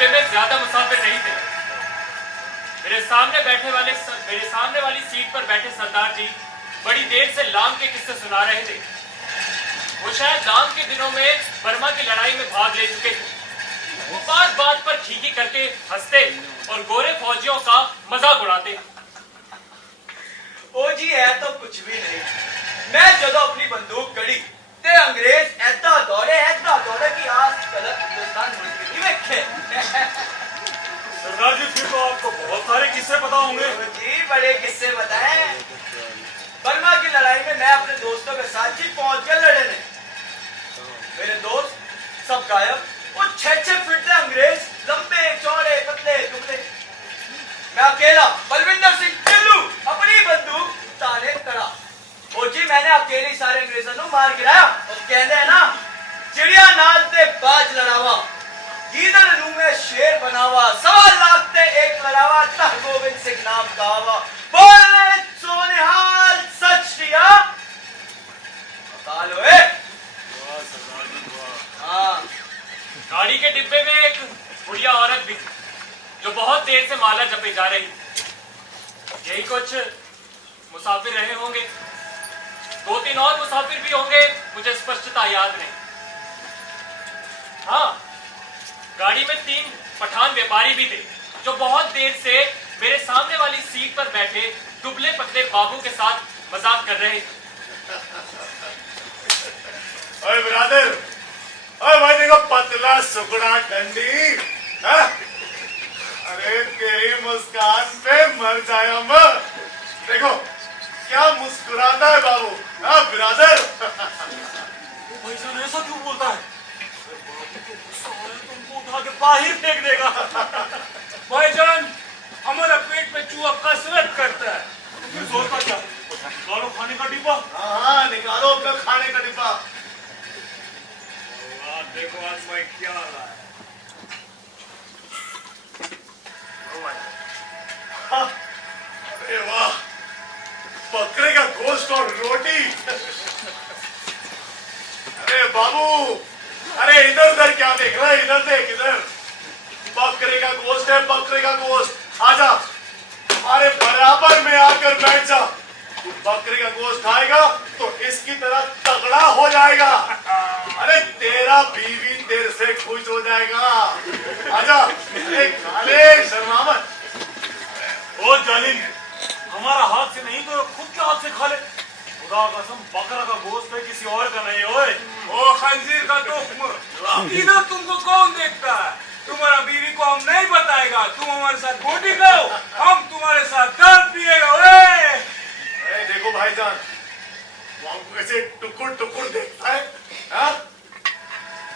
डिब्बे में ज्यादा मुसाफिर नहीं थे। मेरे सामने वाली सीट पर बैठे सरदार जी बड़ी देर से लाम के किस्से सुना रहे थे। वो शायद लाम के दिनों में बर्मा की लड़ाई में भाग ले चुके थे। वो बात बात पर खीखी करके हंसते और गोरे फौजियों का मजाक उड़ाते। ओ जी है तो कुछ भी नहीं। मैं जदों अपनी बंदूक कड़ी ते अंग्रेज ऐदा दौड़े कि आज गलत हिंदुस्तान मुल्क नहीं वेखे। सरदार जी फिर तो आपको बहुत सारे किस्से पता होंगे। जी बड़े किस्से बताएं। बर्मा की लड़ाई में मैं अपने दोस्तों के साथ जी पहुंच कर लड़े ने। मेरे दोस्त सब गायब। वो 6-6 फीट के अंग्रेज, लंबे चौड़े पतले दुबले। मैं अकेला बलविंदर सिंह टिल्लू अपनी बंदूक ताने खड़ा। ओ जी मैंने अकेले सारे अंग्रेजों को मार गिराया। और कहते हैं ना चिड़िया नाल ते बाज लड़ावा, गीदड़ नू में शेर बनावा, 1.25 लाख ते एक लड़ावा, तह गोविंद सिंह नाम कहावा। बोले सोनिहाल सच दिया काल होए। हाँ गाड़ी के डिब्बे में एक बुढ़िया औरत भी थी जो बहुत देर से माला जपे जा रही। यही कुछ मुसाफिर रहे होंगे। 2-3 और मुसाफिर भी होंगे, मुझे स्पष्टता याद नहीं। हाँ, गाड़ी में 3 पठान व्यापारी भी थे जो बहुत देर से मेरे सामने वाली सीट पर बैठे दुबले पतले बाबू के साथ मजाक कर रहे थे। ओए ब्रदर, ओए भाई देखो पतला सुकड़ा डंडी। अरे तेरी मुस्कान पे मर जाया मैं। देखो क्या मुस्कुराता है बाबू। हाँ ब्रदर। भाईजान ऐसा क्यों बोलता है? तुमको उठा के बाहर फेंक देगा। भाईजान हमारा पेट में चूहा कसरत करता है। फिर सोचता क्या? निकालो खाने का डिब्बा। हाँ निकालो अपना खाने का डिब्बा। देखो आज मैं क्या रहा है। अरे वाह, बकरे का गोश्त और रोटी। अरे बाबू, अरे इधर उधर क्या देख रहा है? इधर देख, इधर बकरे का गोश्त है, बकरे का गोश्त। आजा हमारे बराबर में आकर बैठ जा। तू बकरे का गोश्त खाएगा तो इसकी तरह तगड़ा हो जाएगा। अरे तेरा बीवी तेरे से खुश हो जाएगा। आजा, खाले शर्मामत। ओ जालिम, हमारा हाथ से नहीं तो खुद के हाथ से खा ले। खुदा कसम बकरा का गोश्त है, किसी और का नहीं। ओए ओ खंजीर का तुम इधर तुमको कौन देखता है? तुम्हारा बीवी को हम नहीं बताएगा। तुम हमारे साथ बोटी खाओ, हम तुम्हारे साथ दर्द पिएगा। ओए देखो भाईजान, वो हमको कैसे टुकुर टुकुर देखता है। हाँ?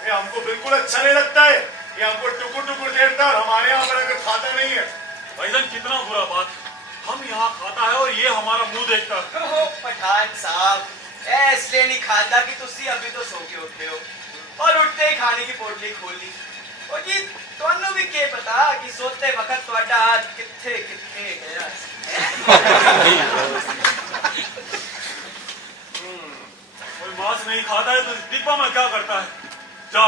ये हमको बिल्कुल अच्छा नहीं लगता है। ये हमको टुकुर टुकुर देखता है और हमारे यहाँ पर अगर खाता नहीं है। भाईजान कितना बुरा बात, हम यहाँ खाता है और ये हमारा मुंह देखता है। ओ पठान साहब, इसलिए नहीं खाता कि तुसी अभी तो सो के उठे हो और उठते ही खाने की पोटली खोल ली। ओ जी ਤੁਹਾਨੂੰ भी क्या पता कि सोते वक्त ਤੁਹਾਡਾ हाथ किथे किथे गया। कोई मांस नहीं खाता है तो इस डिब्बा में क्या करता है? जा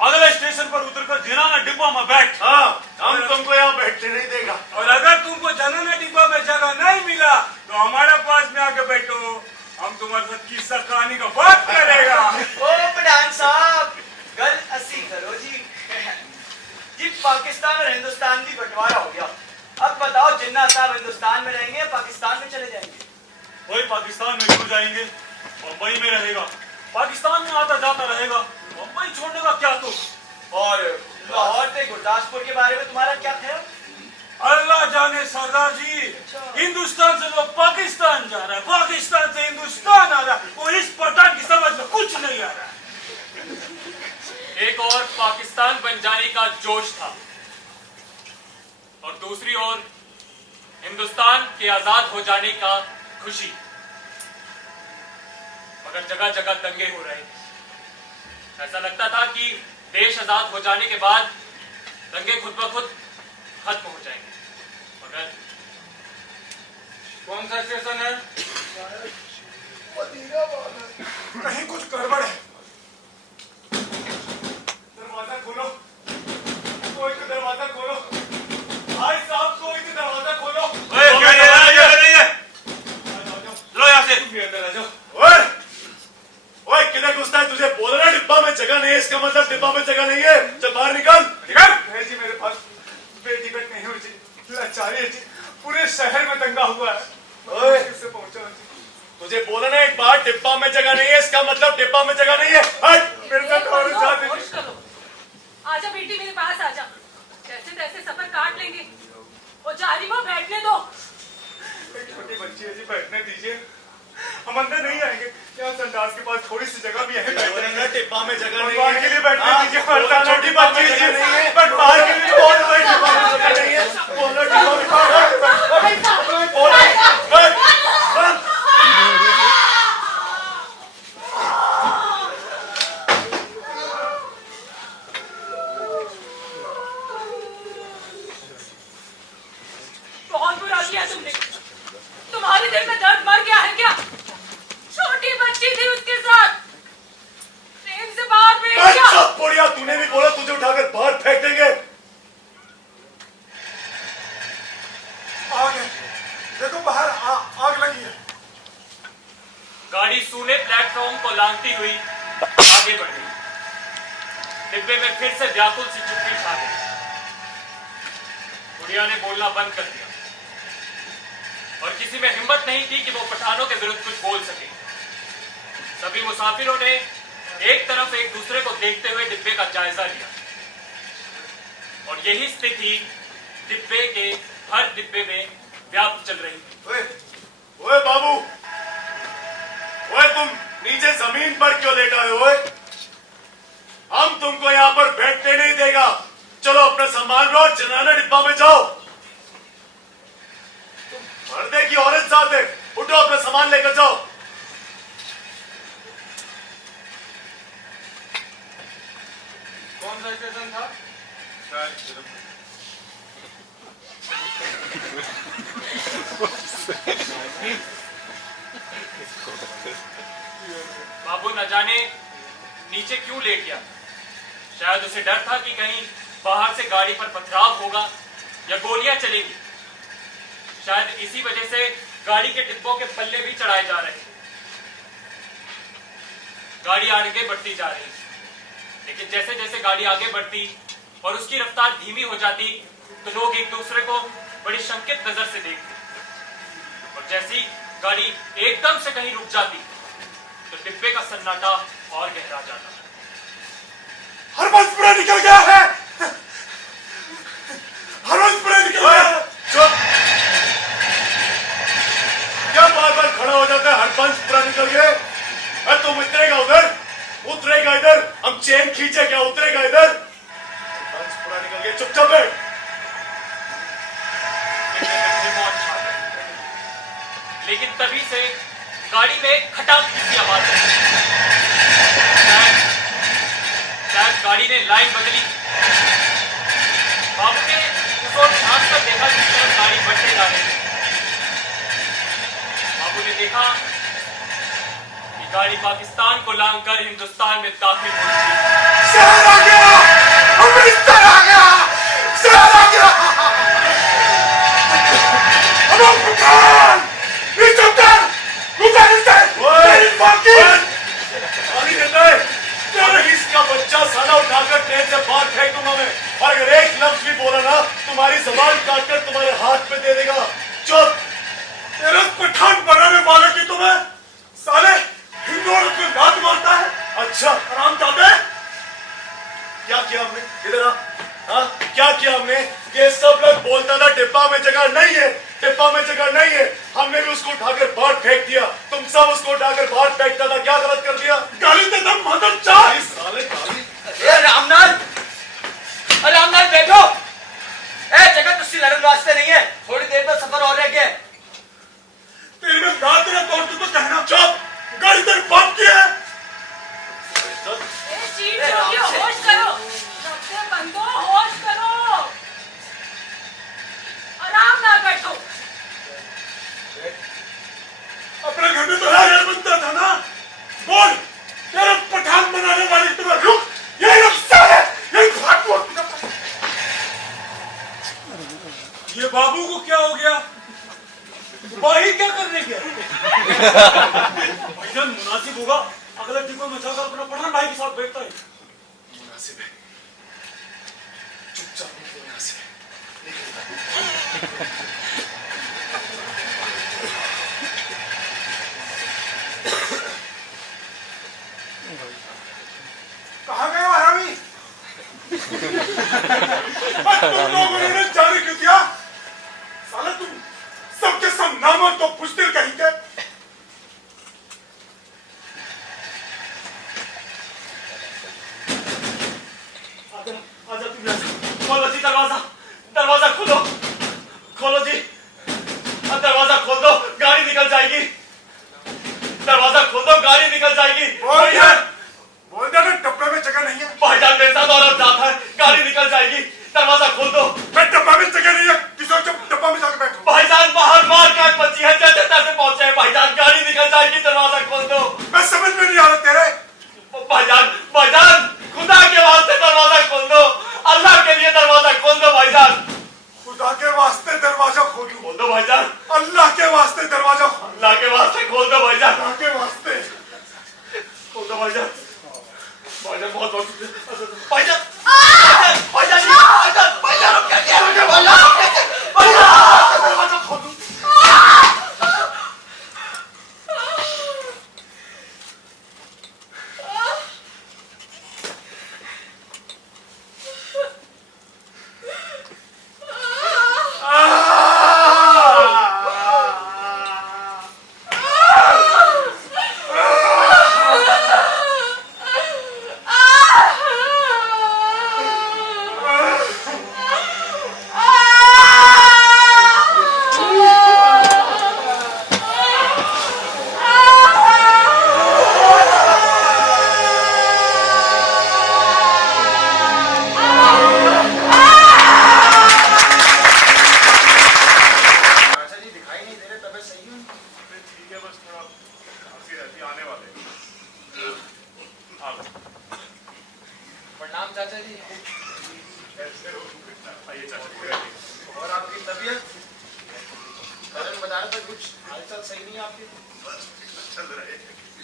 अगले स्टेशन पर उतरकर जिनाना डिब्बा में बैठ। हाँ, हम तुमको यहाँ बैठने नहीं देगा। और अगर तुमको जनाना डिब्बा में जगह नहीं मिला तो हमारे पास में आके बैठो, हम तुम्हारे साथ किस्सा कहानी का बात करेगा। ओ पठान साहब गल असी करो जी। जी पाकिस्तान और हिंदुस्तान की बंटवारा हो गया। अब बताओ जिन्ना साहब हिंदुस्तान में रहेंगे या पाकिस्तान में चले जाएंगे? वही पाकिस्तान में क्यों जाएंगे? मुंबई में रहेगा, पाकिस्तान में आता जाता रहेगा। मुंबई छोड़ने का क्या तुम? और लाहौर से गुरदासपुर के बारे में तुम्हारा क्या ख्याल? अल्लाह जाने सरदार जी, हिंदुस्तान से लोग पाकिस्तान जा रहा है, पाकिस्तान से हिंदुस्तान आ रहा है और इस पठान की समझ में कुछ नहीं आ रहा है। एक और पाकिस्तान बन जाने का जोश था और दूसरी ओर हिंदुस्तान के आजाद हो जाने का खुशी। मगर जगह जगह दंगे हो रहे थे। ऐसा लगता था कि देश आजाद हो जाने के बाद दंगे खुद ब खुद खत्म हो जाएंगे। मगर कौन सा स्टेशन है? कहीं कुछ गड़बड़ है। दरवाजा खोलो, कोई तो जगह नहीं है, चल बाहर निकल। निकल जी, मेरे पास बेटिकट नहीं हो जी, लाचारी है जी, पूरे शहर में दंगा हुआ है, ओए, किससे पहुंचा जी? तुझे बोला ना एक बार डिब्बा में जगह नहीं है, इसका मतलब डिब्बा में जगह नहीं है। हट। मेरे साथ और जा दीजिए। होश करो। आजा बेटी मेरे पास आजा, जैसे तैसे सफर काट लेंगे, वो जारी वो बैठने दो। एक छोटी बच्ची है जी, बैठने दीजिए, हम अंदर नहीं आएंगे, यहाँ संडास के पास थोड़ी सी जगह भी है, बोला ना डिब्बा में जगह नहीं भगवान है। के लिए बैठने हाँ, दीजिए, बोला छोटी बच्ची है जी, नहीं है। भगवान के लिए बोला भाई डिब्बा में जगह नहीं है, बोला डिब्बा में बहुत बुरा किया तुमने, तुम्हारे दिल में दर्द मर गया है क्या? छोटी बच्ची थी उसके साथ, प्रेम से बाहर फेंक दिया। चुप बुढ़िया, तूने भी बोला तुझे उठाकर बाहर फेंक देंगे। आग है, देखो बाहर आग लगी है। गाड़ी सूने प्लेटफॉर्म को लांघती हुई आगे बढ़ गई। डिब्बे में फिर से व्याकुल सी चुप्पी छा गई। गुड़िया ने बोलना बंद कर दिया और किसी में हिम्मत नहीं थी कि वो पठानों के विरुद्ध कुछ बोल सके। सभी मुसाफिरों ने एक तरफ एक दूसरे को देखते हुए डिब्बे का जायजा लिया और यही स्थिति डिब्बे के हर डिब्बे में व्याप्त चल रही थी। ओए बाबू, ओए तुम नीचे जमीन पर क्यों लेटा है? ओए, हम तुमको यहाँ पर बैठने नहीं देगा। चलो अपना सामान लो, जनाना डिब्बा में जाओ। तुम मर्दे की औरत साथ है, उठो अपना सामान लेकर जाओ। कौन सा स्टेशन था? बाबू न जाने नीचे क्यों लेट गया। शायद उसे डर था कि कहीं बाहर से गाड़ी पर पथराव होगा या गोलियां चलेंगी। शायद इसी वजह से गाड़ी के डिब्बों के पल्ले भी चढ़ाए जा रहे थे। गाड़ी आगे बढ़ती जा रही, लेकिन जैसे जैसे गाड़ी आगे बढ़ती और उसकी रफ्तार धीमी हो जाती तो लोग एक दूसरे को बड़ी शंकित नजर से देखते और जैसी गाड़ी एकदम से कहीं रुक जाती तो डिब्बे का सन्नाटा और गहरा जाता। हरबंस पूरा निकल गया है। हरबंस पूरा निकल गया है। चुप। क्या बार बार खड़ा हो जाता है? हरबंस पूरा निकल गया। अरे तुम उतरेगा उधर, उतरेगा इधर। हम चेन खींचे क्या? उतरेगा इधर। हरबंस पूरा निकल गया, चुपचाप बैठ। लेकिन तभी से गाड़ी में एक खटाक की आवाज आई। शायद गाड़ी ने लाइन बदली। बाबू ने उस ओर ध्यान कर देखा जिस तरफ गाड़ी बढ़ते जा रही थी। बाबू ने देखा कि गाड़ी पाकिस्तान को लांघकर हिंदुस्तान में दाखिल हो चुकी। शहर आ गया, अमृतसर आ गया, शहर आ गया। अब पठान नीचे उतर, उतर उतर। तेरी माँ की पानी देता है। इसका बच्चा साला उठाकर ट्रेन से बाहर फेंक दूंगा मैं, और अगर एक लफ्ज भी बोला ना तुम्हारी जबान काटकर तुम्हारे हाथ पे दे देगा। चुप। तेरा पठान बनाने वाले की तुम्हें साले हिंदू औरत को लात मारता है। अच्छा, आराम चाहते हैं? क्या किया हमने? इधर आ। हाँ, क्या किया हमने? ये सब लोग बोलता था डिब्बा में जगह नहीं है, डिब्बा में जगह नहीं है। हमने भी उसको उठाकर बाहर फेंक दिया। तुम सब उसको उठाकर बाहर फेंकता था। क्या गलत कर दिया? गाली दे दम मदद चाह। इस साले गाली। ए रामनाथ, अरे रामनाथ बैठो। ए जगह तुझसे लड़न वास्ते नहीं है, थोड़ी देर में सफर और रह गया। तेरे में दांत तेरा तोड़ तो कहना। चुप। गाड़ी तेरे बाप की है। चीट होगी, होश करो, सबसे बंदो होश करो, आराम ना बैठो। अपने घर में तो हायर बनता था ना। बोल, तेरा पठान बनाने वाली तुम्हें रुक, यही रफ्ता है, यही भाग बोल। ये बाबू को क्या हो गया? बाही क्या करने गया? भाईजान मुनासिब होगा अगले डिब्बे में जाकर अपना पठान भाई के साथ बैठता है। मुनासिब है। जाने दो यहाँ से, निकल। कहाँ गए हो हरामी? तुम लोगों ने जाने क्यों दिया? साला तुम सबके सब नामों तो बुज़दिल कहेंगे। आजा तुम यहाँ से। खोलो जी दरवाजा, दरवाजा खोलो, खोलो जी, दरवाजा खोल दो, गाड़ी निकल जाएगी। दरवाजा खोल दो, गाड़ी निकल जाएगी। बोल दे ना, डब्बे में जगह नहीं है। भाईजान मेरे साथ औरत जाता है, गाड़ी निकल जाएगी। दरवाजा खोल दो। मैं डब्बा में जगह नहीं है, किसी और डब्बा में जाकर बैठो। भाईजान बाहर मार काट मची है, जैसे तैसे पहुंचे हैं भाईजान, गाड़ी निकल जाएगी। दरवाजा खोल दो। मैं समझ में नहीं आ रहा तेरे। भाईजान, भाईजान, खुदा के वास्ते दरवाजा खोल दो, अल्लाह के लिए दरवाजा खोल दो भाईजान। खुदा के वास्ते दरवाजा खोल दो। खोल दो भाईजान, अल्लाह के वास्ते दरवाजा खोल। अल्लाह के वास्ते खोल दो भाईजान, अल्लाह के वास्ते खोल दो भाईजान। भाईजान बहुत बहुत भाईजान, भाईजान, भाईजान, भाईजान, भाईजान, अब क्या किया मुझे? भाईजान, भाईजान, दरवाजा खोल दो। प्रणाम चाचा जी। और आपकी तबीयत? करण बता रहा था कुछ हालचाल सही नहीं आपकी। चल रहे।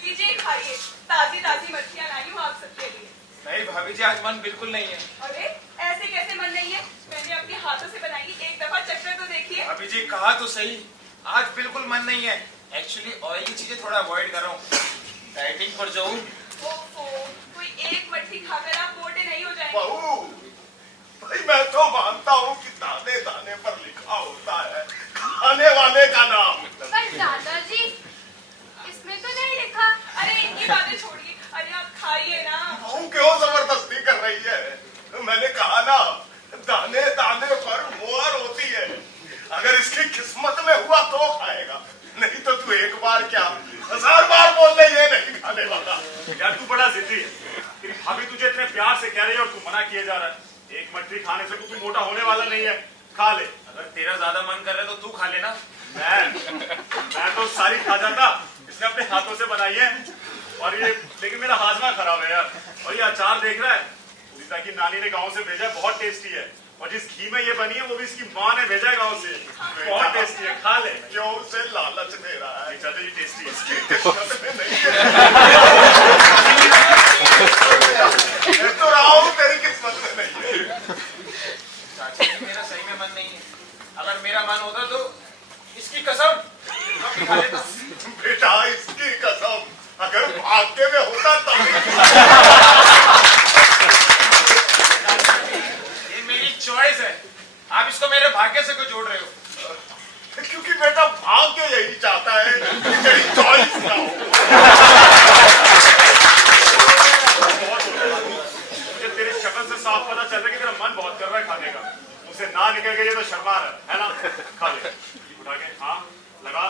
लीजिए खाइए, ताजी ताजी मच्छियाँ लाई हूँ आप सबके लिए। नहीं भाभी जी, आज मन बिल्कुल नहीं है। अरे ऐसे कैसे मन नहीं है? मैंने अपने हाथों से बनाई, एक दफा चखकर तो देखिए। भाभी जी कहा तो सही, आज बिल्कुल मन नहीं है। एक्चुअली ऑयली चीजें थोड़ा अवॉइड कर रहा हूँ, डाइटिंग पर जाऊँ। ओफो, कोई एक मट्ठी खाकर आप मोटे नहीं हो जाएंगे। बहू, भाई मैं तो मानता हूँ कि दाने दाने पर लिखा होता है खाने वाले का नाम। पर दादाजी, इसमें तो नहीं लिखा। अरे इनकी बातें छोड़िए, अरे आप खाइए ना। बहू क्यों जबरदस्ती कर रही है? मैंने कहा ना, दाने दाने पर मोहर होती है। अगर इसकी किस्मत में हुआ तो खाएगा, नहीं तो तू एक बार क्या 1000 बार बोल ले ये नहीं खाने वाला। यार तू बड़ा जिद्दी है, तेरी भाभी तुझे इतने प्यार से कह रही है और तू मना किए जा रहा है। एक मछली खाने से तू मोटा होने वाला नहीं है, खा ले। अगर तेरा ज्यादा मन कर रहा है तो तू खा लेना। मैं तो सारी खा जाता, इसने अपने हाथों से बनाई है। और ये लेकिन मेरा हाजमा खराब है यार। और ये अचार देख रहा है, उदिता की नानी ने गांव से भेजा है, बहुत टेस्टी है। और जिस घी में ये बनी है वो भी इसकी माँ ने भेजा है गांव से, बहुत टेस्टी है, खा ले। क्यों उसे लालच दे रहा है? चाचा जी टेस्टी है। इसकी किस्मत में नहीं है। मैं तो रहा हूँ, तेरी किस्मत में नहीं है। चाचा जी मेरा सही में मन नहीं है। अगर मेरा मन होता तो इसकी कसम मैं भी खा लेता। बेटा इसकी कसम, अगर भाग्य में होता तब। ये मेरी चॉइस है, आप इसको मेरे भाग्य से क्यों जोड़ रहे हो? क्योंकि बेटा भाग्य यही चाहता है कि तेरी चॉइस ना हो। मुझे तेरी शक्ल से साफ पता चल रहा है कि तेरा मन बहुत कर रहा है खाने का। उसे ना निकल गई तो शर्मा रहा है ना? खा ले, उठा के हाँ लगा,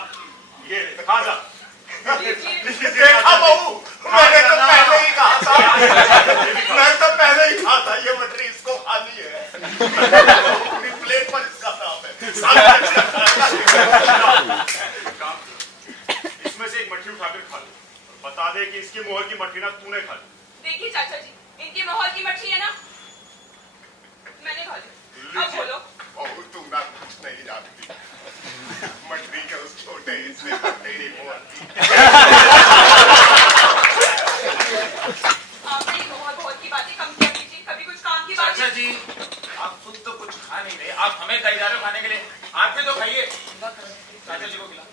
ये ले, खा जा। देखा बहू, मैंने तो पहले ही कहा था, मैं तो पहले ही कहा था ये मछली इसको खानी है। अपनी प्लेट पर इसका नाम है। इसमें से एक मछली उठाकर खा ले, बता दे कि इसकी मोहर की मछली ना तूने खा ली। देखिए चाचा जी, इनकी मोहर की मच्छी है ना, मैंने खा ली। अब बोलो। बहू तू ना कुछ नहीं जानती, मछली के उस छोटे हिस्से पर तेरी मोहर थी। आपने मोहर बहुत की बातें कम किया कीजिए, कभी कुछ काम की बात। चाचा जी आप खुद तो कुछ खा नहीं रहे, आप हमें कही जा रहे हो खाने के लिए। आप भी तो खाइए। काजल जी को खिला।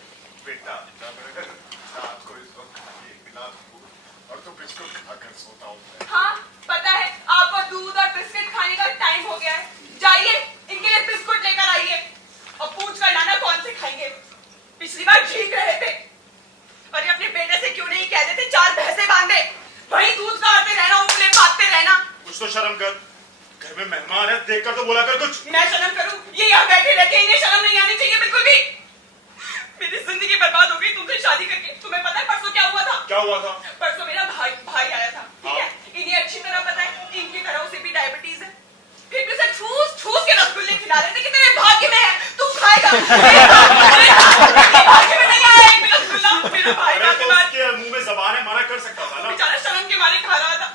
बेटा रात को इस वक्त खाइए गिलास दूध और तो बिस्कुट खाकर सोता हूँ मैं। हाँ, पता है आपको दूध और बिस्किट खाने का टाइम हो गया है। जाइए इनके लिए बिस्कुट लेकर आइए और पूछ कर लाना कौन से खाएंगे। पिछली बार जीत रहे थे, पर ये अपने बेटे से क्यों नहीं कह देते 4 भैंसे बांधे, वही दूध काटते रहना, उंगली पाते रहना। कुछ तो शर्म कर, घर में मेहमान है, देखकर तो बोला कर कुछ। मैं शर्म करूं? ये यहाँ बैठे रहते हैं, इन्हें शर्म नहीं आनी चाहिए बिल्कुल भी। मेरी जिंदगी बर्बाद हो गई तुमसे शादी करके। तुम्हें पता है परसों क्या हुआ था? क्या हुआ था? परसों मेरा भाई आया था, ठीक है? इन्हें अच्छी तरह पता है इनकी तरह उसे भी डायबिटीज है, फिर भी उसे ठूस ठूस के रसगुल्ले खिला रहे थे कि तेरे भाग्य में है, तू खाएगा। मेरे भाग्य में नहीं आया एक भी रसगुल्ला। मेरा भाई अरे का तो उसके मुंह में जबान है, मना कर सकता था ना। बेचारा शर्म के मारे खा रहा था।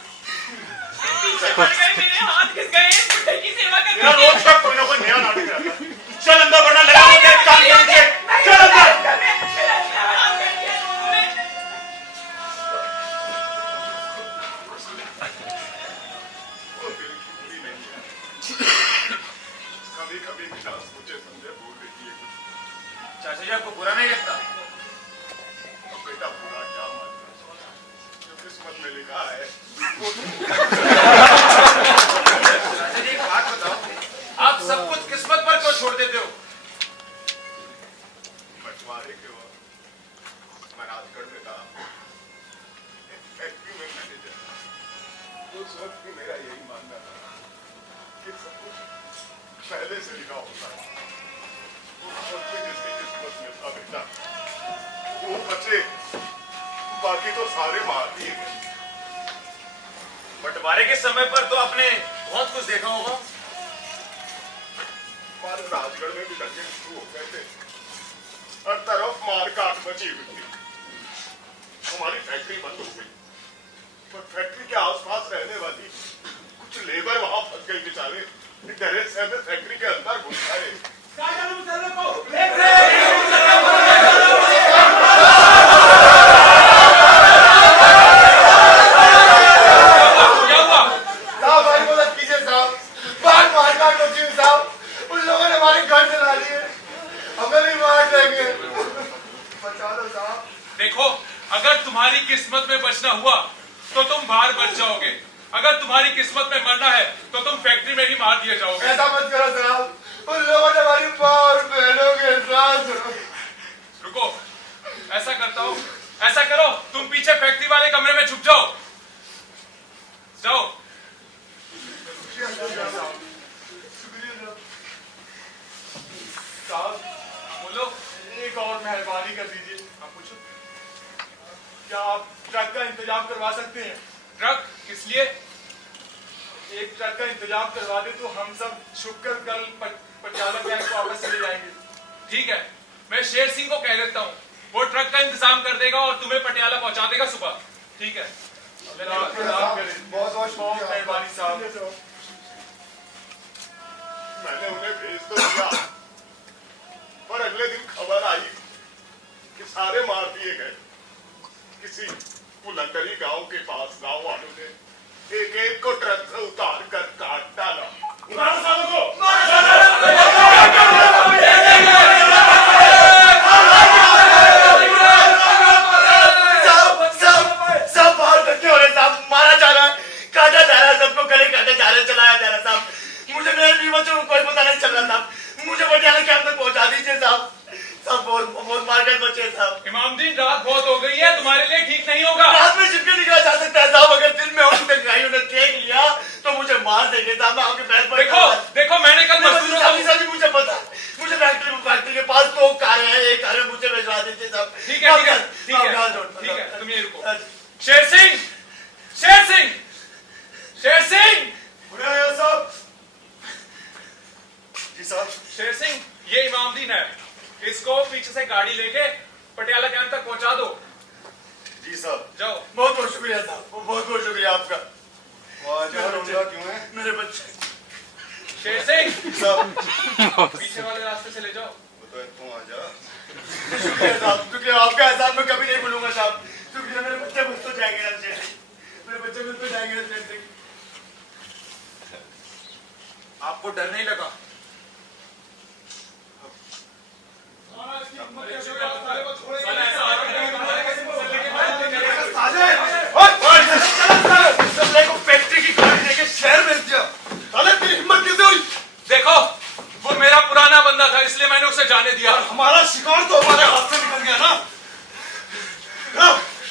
पीछे पड़ गए, मेरे हाथ घिस गए बुड्ढे की सेवा तेरा करने रोज का कोई ना कोई नया नाटक रहता है। चल अंदर वरना लगा मुझे एक काम करके। चल अंदर। कभी कभी मिजाज मुझे समझे बोल देती है कुछ। चाचा जी आपको बुरा नहीं लगता? अब बेटा बुरा क्या मानना, जो किस्मत में लिखा है। चाचा जी एक बात बताओ, आप सब कुछ किस्मत पर क्यों छोड़ देते हो? बंटवारे के वक्त मैं राजगढ़ में था, फैक्ट्री में मैनेजर। उस वक्त भी मेरा यही मानना था कि सब कुछ पहले से लिखा होता है। उस वक्त भी जिसकी किस्मत में था बेटा वो बचे, बाकी तो सारे मार दिए गए। बंटवारे के समय पर तो आपने बहुत कुछ देखा होगा। हमारे राजगढ़ में भी दंगे शुरू हो गए थे, हर तरफ मार काट मची हुई थी। हमारी फैक्ट्री बंद हो गई, पर फैक्ट्री के आसपास रहने वाली कुछ लेबर वहां फंस गए बेचारे। डरे से हमें फैक्ट्री के अंदर घुस आए। क्या हुआ? साहब भाई मदद कीजिए साहब, बाहर मार काट मची हुई साहब। उन लोगों ने हमारे घर जला लिए, हमें भी मार देंगे, बचा दो साहब। देखो, अगर तुम्हारी किस्मत में बचना हुआ तो तुम बाहर बच जाओगे, अगर तुम्हारी किस्मत में मरना है तो तुम फैक्ट्री में ही मार दिए जाओगे। ऐसा मत करो साहब, उन लोगों ने हमारी माँ और बहनों के साथ। रुको, ऐसा करता हूँ, ऐसा करो, तुम पीछे फैक्ट्री वाले कमरे में छुप जाओ। जाओ। साहब बोलो। एक और मेहरबानी कर दीजिए। हाँ, पूछो। क्या आप ट्रक का इंतजाम करवा सकते हैं? ट्रक किस लिए? एक ट्रक का इंतजाम करवा दे तो हम सब छुपकर कल पटियाला बैंक को वापस चले जाएंगे। ठीक है, मैं शेर सिंह को कह देता हूँ, वो ट्रक का इंतजाम कर देगा और तुम्हें पटियाला पहुंचा देगा सुबह। ठीक है, आप प्रणाम करें। बहुत बहुत शुक्रिया। मेहरबानी साहब। मैंने उन्हें भेज तो दिया, पर अगले दिन खबर आई कि सारे मार दिए गए। किसी पुलंदरी गांव के पास गांव वालों ने एक एक को ट्रक से उतार कर काट डाला। उतारो सालों को। सब बाहर धक्के हो रहे साहब, मारा जा रहा है, काटा जा रहा है, सबको गले काटे जा रहे, चलाया जा रहा है साहब। मुझे मेरे बीवी बच्चों को कोई पता नहीं चल रहा साहब, मुझे पटियाला कैंप तक पहुंचा दीजिए साहब। सब बहुत मार्केट बचे साहब। इमामदीन, रात बहुत हो गई है, तुम्हारे लिए ठीक नहीं होगा। रात में छिपके निकला जा सकता है साहब, अगर दिन में उठ गायों ने देख लिया तो मुझे मार देंगे साहब। मैं आपके पैर पर देखो, मैंने कल मजदूरों को। सभी मुझे पता है, मुझे फैक्ट्री के पास 2 कारें हैं, एक कार है, मुझे भिजवा दीजिए साहब। ठीक है, तुम ये रुको। शेर सिंह, शेर सिंह, शेर सिंह, साहब जी साहब। शेर सिंह, ये इमामदीन है, इसको पीछे से गाड़ी लेके पटियाला कैंप तक पहुंचा दो। जी साहब। जाओ। बहुत बहुत शुक्रिया साहब, बहुत बहुत शुक्रिया आपका। क्यों है? मेरे बच्चे। शेर सिंह, साहब पीछे वाले रास्ते से ले जाओ। वो तो तू आ जा। शुक्रिया साहब, शुक्रिया आपका एहसान मैं कभी नहीं भूलूंगा साहब। शुक्रिया, मेरे बच्चे मुझ तो जाएंगे ना, मेरे बच्चे मुझ तो जाएंगे ना। आपको डर नहीं लगा? फैक्ट्री की गाड़ी लेके शहर भेज दिया। साले तेरी हिम्मत कैसे हुई? देखो, वो मेरा पुराना बंदा था, इसलिए मैंने उसे जाने दिया। हमारा शिकार तो हमारे हाथ से निकल गया ना।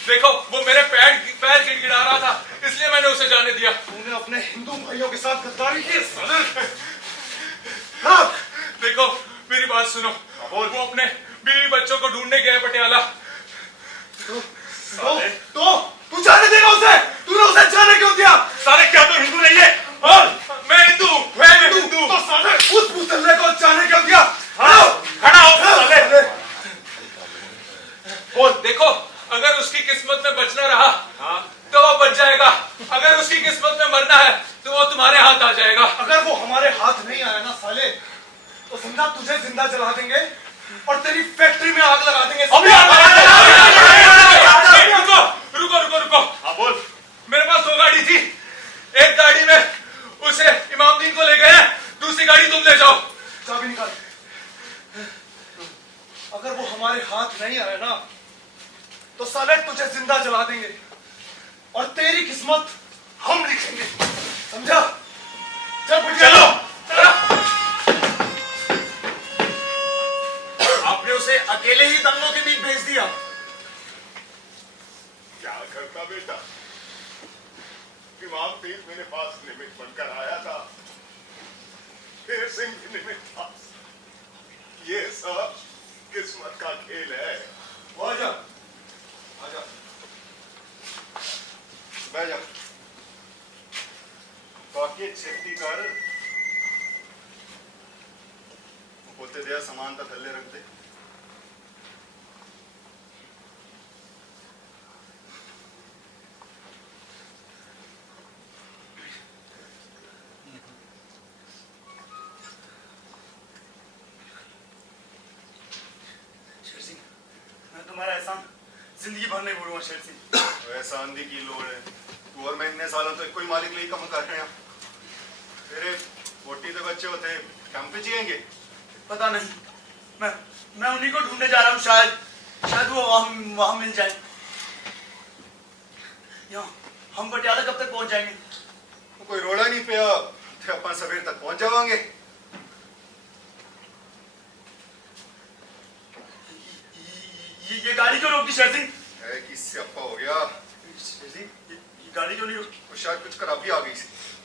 देखो, वो मेरे पैर गिड़गिड़ा रहा था, इसलिए मैंने उसे जाने दिया। तूने अपने हिंदू भाइयों के साथ गद्दारी की। देखो, मेरी बात सुनो। वो अपने बीवी बच्चों को ढूंढने गए पटियाला। तो तू जाने देगा उसे? तूने उसे जाने क्यों दिया? साले, क्या तू हिंदू नहीं है? मैं हिंदू हूँ। मैं हिंदू। तो साले उस मुसल्ले को जाने क्यों दिया? खड़ा हो साले। बोल। देखो, अगर उसकी किस्मत में बचना रहा तो वो बच जाएगा, अगर उसकी किस्मत में मरना है तो वो तुम्हारे हाथ आ जाएगा। अगर वो हमारे हाथ नहीं आया ना साले, तो समझा तुझे जिंदा जला देंगे और तेरी फैक्ट्री में आग लगा देंगे। रुको। हाँ बोल। मेरे पास 2 गाड़ी थी। एक गाड़ी में उसे इमामदीन को ले गए, दूसरी गाड़ी तुम ले जाओ। चाबी निकाल। अगर वो हमारे हाथ नहीं आया ना, तो साले तुझे जिंदा जला देंगे और तेरी किस्मत हम लिखेंगे, समझा? चलो। आपने उसे अकेले ही दंगों के बीच भेज दिया। क्या करता बेटा? इमाम तीर मेरे पास निमित्त बनकर आया था, शेर सिंह भी निमित्त था। ये सब किस्मत का खेल है। आजा। बैठ जा। बाकी सेफ्टी कर। बोलते दिया सामान का थल्ले रख दे। शेर सिंह, मैं तुम्हारा एहसान जिंदगी भर नहीं भूलूंगा शेर सिंह। एहसान दी की लोड़ है? तू और मैं इतने सालों तो कोई मालिक नहीं कम कर रहे हैं। तेरे बोटी तो बच्चे होते कैंप पे जिएंगे। पता नहीं, मैं उन्हीं को ढूंढने जा रहा हूँ। शायद वो वहां मिल जाए। यहाँ हम पटियाला कब तक पहुंच जाएंगे? कोई रोड़ा नहीं पिया थे, अपन सवेर तक पहुंच जावांगे। ये गाड़ी क्यों रोकी शेर सिंह? है कि स्यापा हो गया। शेर सिंह, ये गाड़ी क्यों नहीं रोकी? वो शायद कुछ खराबी आ गई।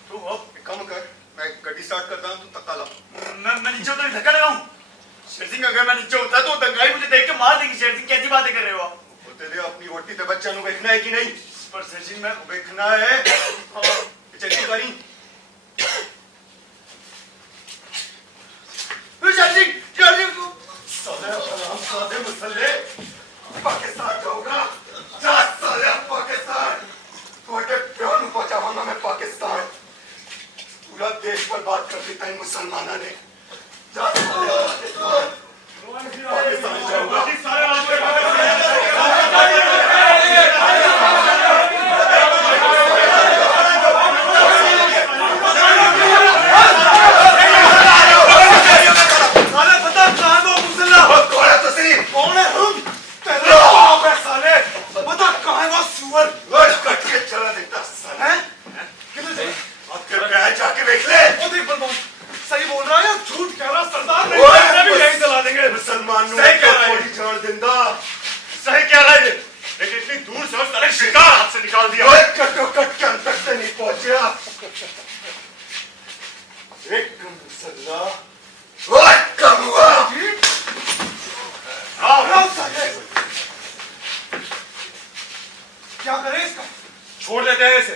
तो अब एक काम कर, मैं गाड़ी स्टार्ट करता हूँ, तू तक्का ला। मैं नीचे उतर धक्का लगाऊं? शेर सिंह, अगर मैं नीचे उतरा तो दंगाई मुझे देख के मार देंगी। शेर सिंह, कैसी बातें कर रहे हो आप? बोलते दे अपनी रोटी ते बच्चा नु देखना है कि नहीं? पर शेर सिंह, मैं देखना है। चलती करी। साले मुसल्ले पाकिस्तान जाऊंगा। जा साले पाकिस्तान। तोटे प्यार नु पहुंचाऊंगा मैं पाकिस्तान। पूरा देश बर्बाद कर देता है मुसलमानों ने। जा पाकिस्तान जाऊंगा। क्या करें इसका? छोड़ देते हैं इसे।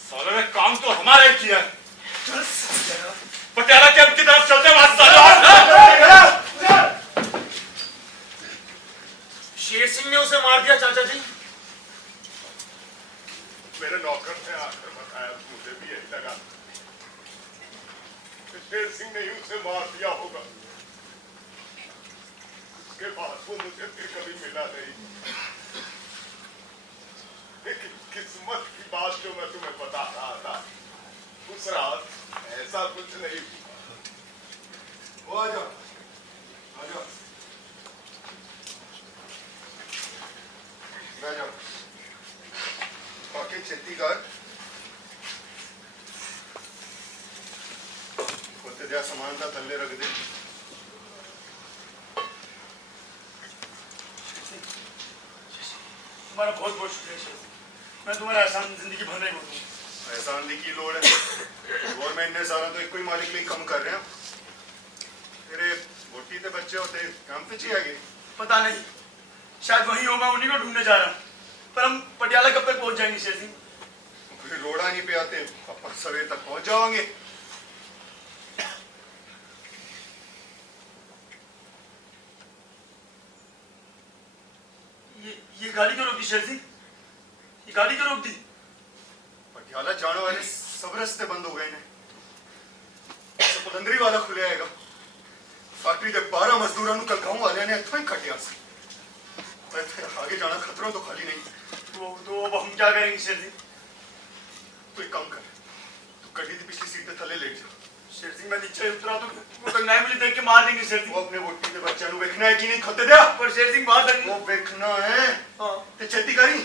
सालों ने काम तो हमारा ही किया है। पटियाला कैंप की तरफ चलते हैं। शेर सिंह ने उसे मार दिया चाचा जी। मेरे नौकर ने आकर बताया, मुझे भी यही लगा। शेर सिंह ने ही उसे मार दिया होगा। उसके बाद वो मुझे फिर कभी मिला नहीं। लेकिन किस्मत की बात जो मैं तुम्हें बता रहा था, उस रात ऐसा कुछ नहीं। वो आ जाओ, आ जाओ, बैठ जाओ। बाकी छत्तीसगढ़ बोलते जा सामान था थल्ले रख दे। तुम्हारा बहुत बहुत शुक्रिया शेर सिंह। मैं तुम्हारा एहसान जिंदगी भर नहीं भूलूंगा। एहसान दी की लोड़ है। गवर्नमेंट ने सारा तो एक ही मालिक लिए कम कर रहे हैं। तेरे वोटी के बच्चे होते काम पे चाहिए आगे। पता नहीं, शायद वही हो, मैं उन्हीं को ढूंढने जा रहा हूँ। पर हम पटियाला कब तक पहुंच जाएंगे शेर सिंह? फिर रोड़ा नहीं पे आते, अपन सवेर तक पहुंच जाओगे। ये गाड़ी क्यों रोकी शेर सिंह? ये गाड़ी क्यों रोक दी? पटियाला जाने वाले सब रास्ते बंद हो गए ने। पुलंदरी वाला खुले आएगा। फैक्ट्री के 12 मजदूरों कल गांव वाले ने इतना ही कटिया से। आगे जाना खतरों तो खाली नहीं। तो अब हम क्या करेंगे शेर सिंह? तू एक काम कर, तू गड्डी की पिछली सीट पे थले लेट जा। शेर सिंह मैं नीचे उतरा तो वो गंगाई मुझे देख के मार देंगे शेर वो सिंह। अपने वोटी के बच्चे नु देखना है कि नहीं खते दिया। पर शेर सिंह बाहर तक वो देखना है। हाँ। ते छेती करी।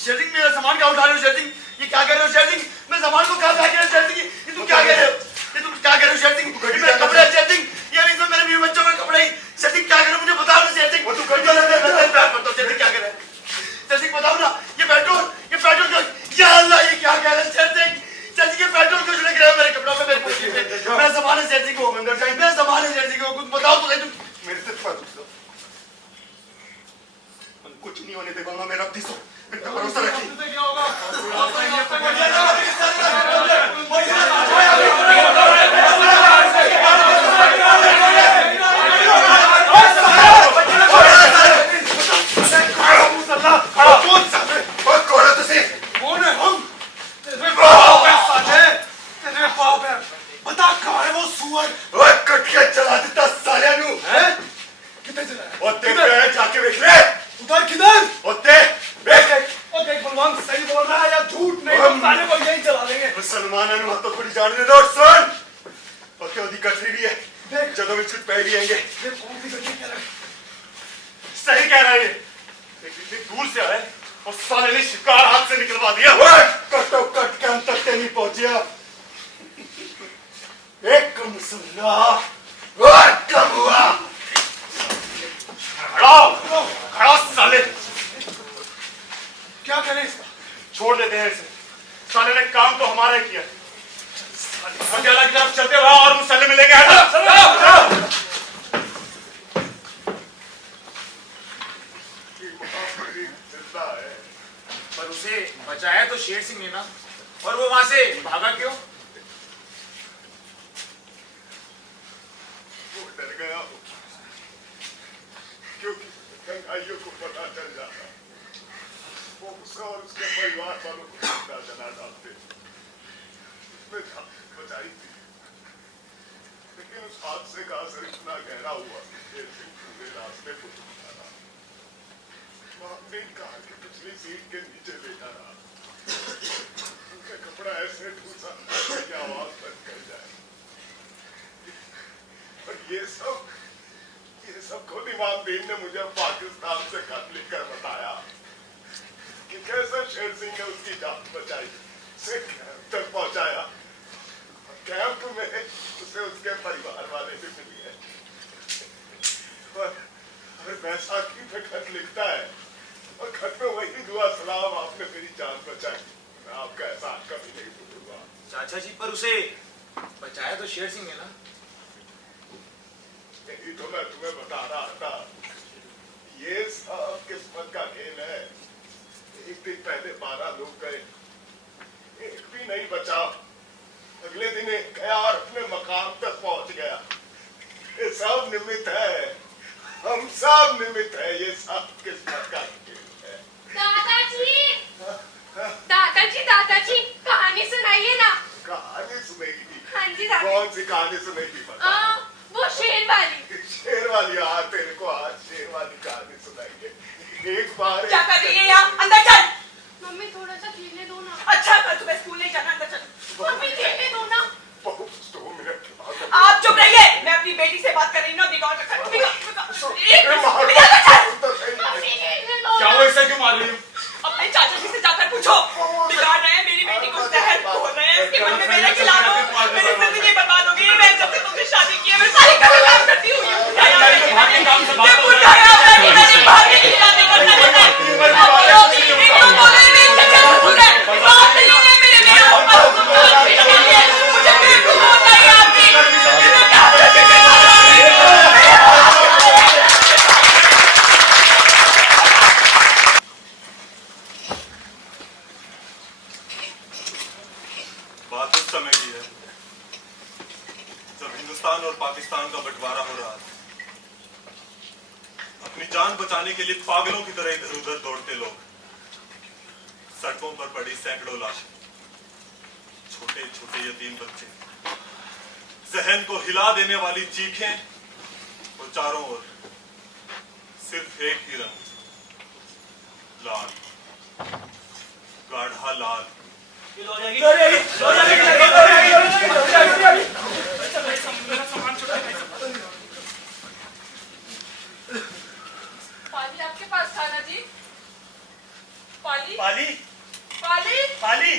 शेर सिंह मेरा सामान क्या उठा रहे हो शेर सिंह? ये क्या कर रहे हो शेर सिंह? मैं सामान को कहाँ फेंक रहे हो शेर सिंह? ये तुम क्या कर रहे हो? ये तुम क्या कर रहे हो शेर सिंह? ये मेरे कपड़े हैं शेर सिंह। ये इसमें मेरे बीवी बच्चों के कपड़े हैं। शेर सिंह क्या कर रहे हो मुझे बताओ ना शेर सिंह। वो तू कर क्या रहा है? बताओ शेर सिंह क्या कर रहे हैं? शेर सिंह बताओ ना, ये पेट्रोल क्यों? या अल्लाह ये क्या कह रहे हैं शेर सिंह? शेर सिंह ये पेट्रोल क्यों छिड़क रहे हो मेरे कपड़ों पे, मेरे पोती पे? मेरा सामान है शेर सिंह को, मेरा सामान है शेर सिंह को, कुछ बताओ तो सही तुम। मेरे से थोड़ा दूसरा। कुछ नहीं होने देगा मैं रख दी सो। इतना भरोसा रखी। बता कहाँ है वो सुअर? कटिया चला देता सालिया नु। किधर चला है? और देख रहे हैं जाके देख ले। उधर किधर? और देख देख बलवान सही बोल रहा है या झूठ? नहीं तो साले को यही चला देंगे। मुसलमानों ने तो थोड़ी जान दे दो सुन। और क्यों दिक्कत भी है? देख ਜਦੋਂ ਵੀ छुट पै भी आएंगे। ये कौन सी गड्डी कह रहा है? सही कह रहा है ये। इतनी दूर से आए और साले ने शिकार हाथ से निकलवा दिया। कटो कट के हम तक नहीं पहुंचिया। एक मुसल्ला और कम हुआ। खड़ा साले। क्या करें इसका? छोड़ देते हैं इसे। साले ने काम तो हमारा ही किया। पटियाला की तरफ चलते हुए और मुसल्ले मिलेंगे। पर उसे बचाया तो शेर सिंह ने ना, और वो वहां से भागा क्यों? वो डर गया क्योंकि गंगाइयों को पता चल जाता। वो उसका और उसके परिवार वालों को जिंदा जला डालते। उसमें जान बचाई थी, लेकिन उस हादसे का असर इतना गहरा हुआ कि पूरे रास्ते को चुका रहा। ने कहा कि पिछली सीट के नीचे लेटा रहा। उनका कपड़ा ऐसे ठूसा कि आवाज बंद कर जाए। और ये सब खुद इमामदीन ने मुझे पाकिस्तान से खत लिखकर बताया कि कैसे शेर सिंह ने उसकी जान बचाई, उसे कैंप तक पहुंचाया। कैंप में उसे उसके परिवार वाले भी मिल गए। और बैसाखी पे खत लिखता है और खत में वही दुआ सलाम, आपने मेरी जान बचाई, मैं आपका एहसान कभी नहीं भूलूंगा। चाचा जी पर उसे बचाया तो शेर सिंह ने ना। यही तो मैं तुम्हें बता रहा था। ये सब किस्मत का खेल है। एक दिन पहले 12 लोग गए, एक भी नहीं बचा। अगले दिन एक गया और अपने मकाम तक पहुंच गया। ये सब निमित्त है, हम सब निमित्त है। ये सब किस्मत का खेल है। दादाजी कहानी सुनाइए ना। कहानी सुनेगी? हाँ जी दादा। कौन सी कहानी सुनेगी बता। वो शेर वाली। शेर वाली? हाँ, तेरे को आज शेर वाली कहानी सुनाएंगे। एक बार क्या कर रही है यहाँ? अंदर चल। मम्मी थोड़ा चाचा खेलने दो ना। अच्छा कल सुबह स्कूल नहीं जाना, अंदर चलो। मम्मी खेलने दो ना। बहू 2 मिनट के बाद आप चुप रहिए, मैं अपनी बेटी से बात कर रही हूँ। बिगाड़ रखा है, बिगाड़ मम्मी खेलने दो क्या ना। वो ऐसा क्यों मार रही हो? अपने चाचा जी से जाकर पूछो। बिगाड़ रहे हैं मेरी बेटी को, जहर घोल रहे हैं इसके मन में मेरे खिलाफ हो। मेरी जिंदगी बर्बाद हो गई। मैं जब से तुमसे शादी की है मैं सारी गलत काम करती हूँ। ये बुढ़ा है, ये बुढ़ा है, मैंने बाहर की खिलाफी करता रहता है। अब बोलो, एकदम बोले मेरी चचा ससुर है। बात नहीं है मेरे मेरे ऊपर तुम तो अच्छी लगाइए। मुझे बेवकूफ होता है आदमी। ये मैं क्या करती हूँ? बात उस समय की है जब हिंदुस्तान और पाकिस्तान का बंटवारा हो रहा था। अपनी जान बचाने के लिए पागलों की तरह इधर उधर दौड़ते लोग, सड़कों पर पड़ी सैकड़ों लाशें, छोटे छोटे यतीम बच्चे, जहन को हिला देने वाली चीखें, और चारों ओर सिर्फ एक ही रंग, लाल, गाढ़ा लाल। पाली आपके पास था ना जी? पाली पाली पाली पाली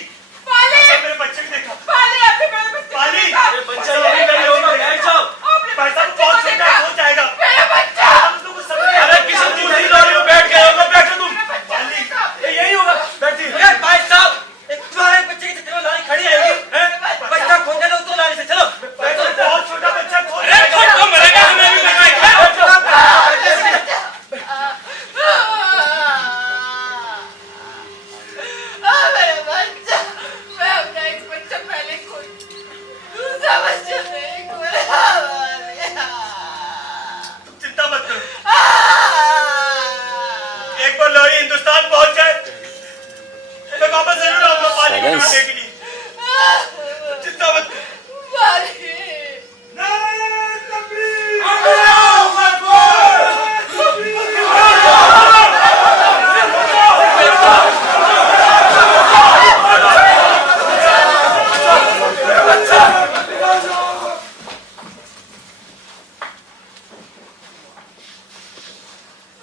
पाली मेरे बच्चे को देखा। पाली आपके मेरे बच्चे को पाली देखा। बच्चा यही नहीं होगा, बैठ जाओ। आपने पैसा बच्चे बहुत को छोटा देखा। हो जाएगा। मेरा बच्चा हम तो कुछ समझ नहीं आ रहा। अरे किसी चीज नहीं लो रही हो, बैठ गए होगा, बैठो तुम। मेरा बच्चा देखा। यही होगा, बैठिए। भाई साहब, तुम्हारे बच्चे की चक्कर में लारी खड़ी आएगी, हैं? बच्चा खो जाएगा तो लारी से चलो। बैठो, बहुत छोटा बच्चा खो अरे खुद तो मरेगा, हमें भी बताएगा। मेरा बच्चा, मैं अपना एक बच्चा पहले खो, दूसरा बच्चा मेरे को चिंता मत करो, एक बार लॉरी हिंदुस्तान पहुंच जाए मैं वापस जरूर आऊंगा पानी को ढूंढने के लिए। चिंता मत करो।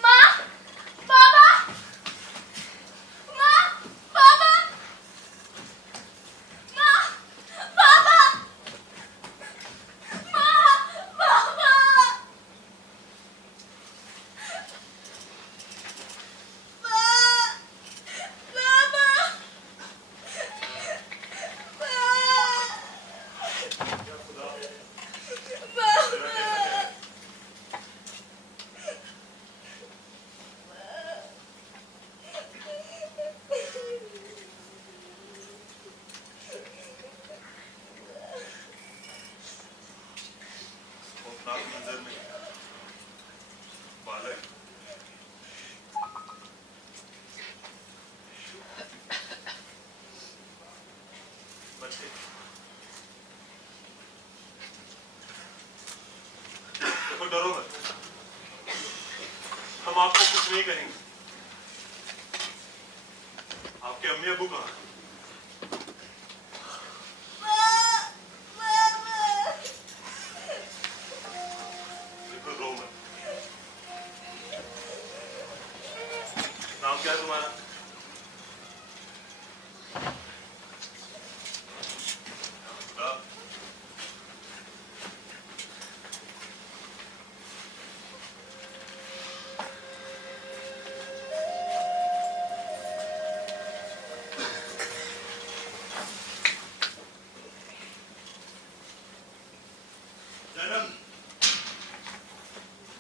माँ, बाबा, माँ, बाबा, माँ, बाबा, माँ, बाबा, खौफनाक मंजर में बालक बच्चे, देखो डरो मत, हम आपको कुछ नहीं कहेंगे। आपके अम्मी अबू कहाँ हैं? देखो रो मत। नाम क्या है तुम्हारा? खुदा। जन्म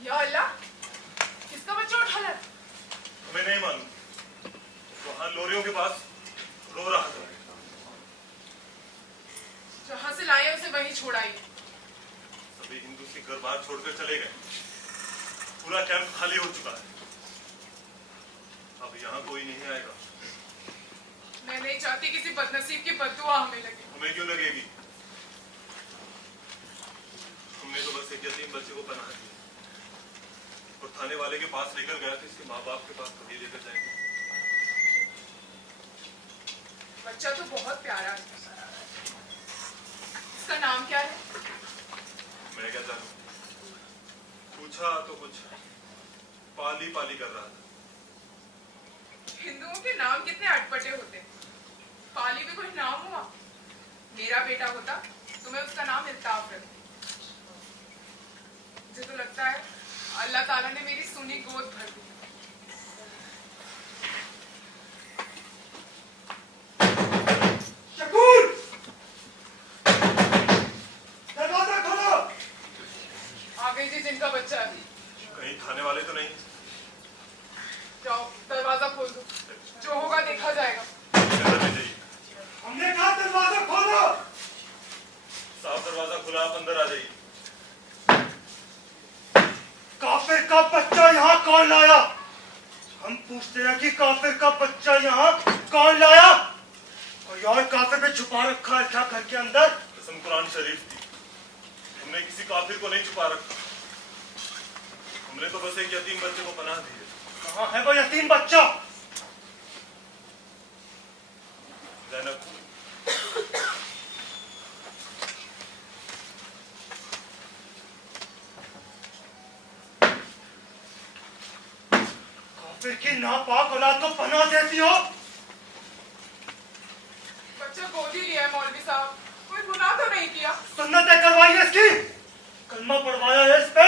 या अल्लाह, किसका बच्चा उठा लाया? हमें नहीं मालूम, वहां लोरियों के पास रो रहा था। जहाँ से लाए उसे वहीं छोड़ाई। सभी हिंदू सिख घर बाहर छोड़कर चले गए, पूरा कैंप खाली हो चुका है। अब यहाँ कोई नहीं आएगा। मैं नहीं चाहती किसी बदनसीब की बद्दुआ हमें लगे। हमें क्यों लगेगी? हमने तो बस एक यतीम बच्चे को पनाह दी और थाने वाले के पास लेकर गया था, इसके माँ बाप के पास कभी लेकर जाएंगे। बच्चा तो बहुत प्यारा है। इसका नाम क्या है? मैं क्या जानूं? पूछा तो कुछ पाली पाली कर रहा था। हिंदुओं के नाम कितने अटपटे होते हैं। पाली भी कोई नाम हुआ? मेरा बेटा होता तो मैं उसका नाम इल्ताफ रखती। मुझे तो लगता है अल्लाह ताला ने मेरी सुनी गोद भर दी। शकूर! दरवाजा खोलो! आ गई जी जिनका बच्चा है। कहीं खाने वाले तो नहीं? जाओ दरवाजा खोल दो, जो होगा देखा जाएगा। अंदर ले जाइए। हमने कहा दरवाजा खोलो! साफ दरवाजा खुला, आप अंदर आ जाइए। काफिर का बच्चा यहाँ कौन लाया? हम पूछते हैं कि काफिर का बच्चा यहाँ कौन लाया? कोई और काफिर में छुपा रखा है क्या घर के अंदर? कसम कुरान शरीफ की, हमने किसी काफिर को नहीं छुपा रखा। हमने तो बस एक यतीम बच्चे को पनाह दी है। कहाँ है वो यतीम बच्चा? ज़ैनब, काफिर की नापाक औलाद को पनाह देती हो? बच्चा गोद ही लिया है मौलवी साहब, कोई गुनाह तो नहीं किया। सुन्नतें करवाई है इसकी, कलमा पढ़वाया है इस पे।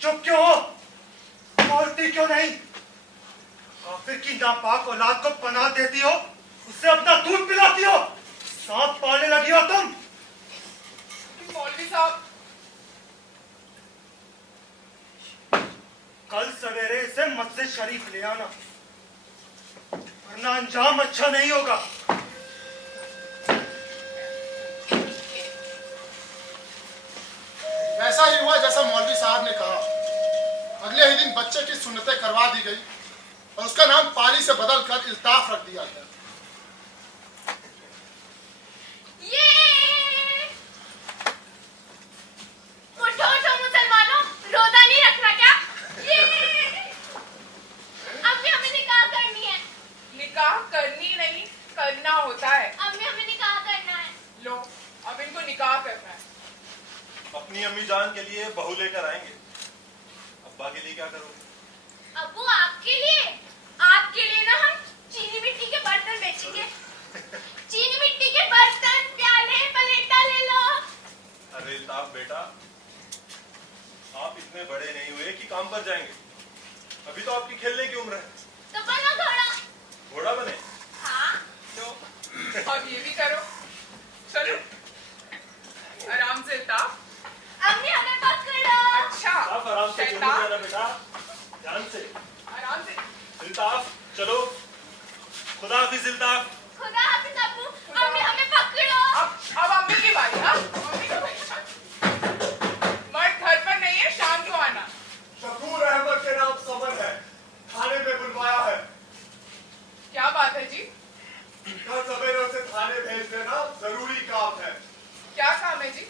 चुप क्यों हो? बोलती क्यों नहीं? काफिर की नापाक औलाद को पनाह देती हो, उससे अपना दूध पिलाती हो, सांप पालने लगी हो तुम। मौलवी साहब, कल सवेरे इसे मस्जिद शरीफ ले आना, वरना अंजाम अच्छा नहीं होगा। वैसा ही हुआ जैसा मौलवी साहब ने कहा। अगले ही दिन बच्चे की सुन्नतें करवा दी गई और उसका नाम पाली से बदलकर इल्ताफ रख दिया गया। ये उठो उठो मुसलमानों, रोजा नहीं रखना क्या? ये अम्मी हमें निकाह करनी है। निकाह करनी नहीं, करना होता है। अम्मी हमें निकाह करना है। लो, अब इनको निकाह करना है। अपनी अम्मी जान के लिए बहू लेकर आएंगे, अब्बा के लिए क्या करोगे? अब्बू आपके लिए ना हम चीनी मिट्टी के बर्तन बेचेंगे। चीनी मिट्टी के बर्तन, प्याले, पलेटा ले लो। अरे इल्ताफ बेटा, आप इतने बड़े नहीं हुए कि काम पर जाएंगे। अभी तो आपकी खेलने की उम्र है। तो बनो घोड़ा। घोड़ा बने? हाँ। लो, अब ये भी करो। चलो, आराम से इल्ताफ। अम्मी हमें पकड़ो। अच्छा, आप आराम से चलो शैतान, जरा बेटा, ध्यान से। आराम से। इल्ताफ चलो, खुदा हाफिज इल्ताफ। खुदा हाफिज अब्बू, अम्मी हमें पकड़ो। अब अम्मी की बारी। हाँ, अम्मी की बारी। मर्द घर पर नहीं है, शाम को आना। शकूर अहमद के नाम समन है, थाने में बुलवाया है। क्या बात है जी? कल सवेरे उसे थाने भेज देना, जरूरी काम है। क्या काम है जी?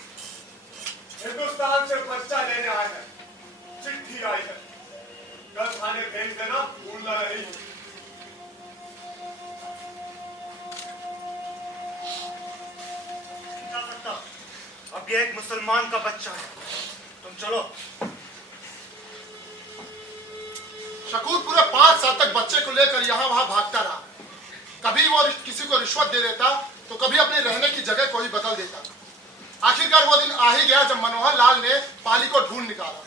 हिंदुस्तान से बच्चा लेने आए हैं, चिट्ठी आई है, कल थाने भेज देना, भूलना नहीं। जा सकता, अब ये एक मुसलमान का बच्चा है, तुम चलो। शकूर पूरे 5 साल तक बच्चे को लेकर यहाँ वहाँ भागता रहा। कभी वो किसी को रिश्वत दे देता तो कभी अपने रहने की जगह को ही बदल देता। आखिरकार वो दिन आ ही गया जब मनोहर लाल ने पाली को ढूंढ निकाला।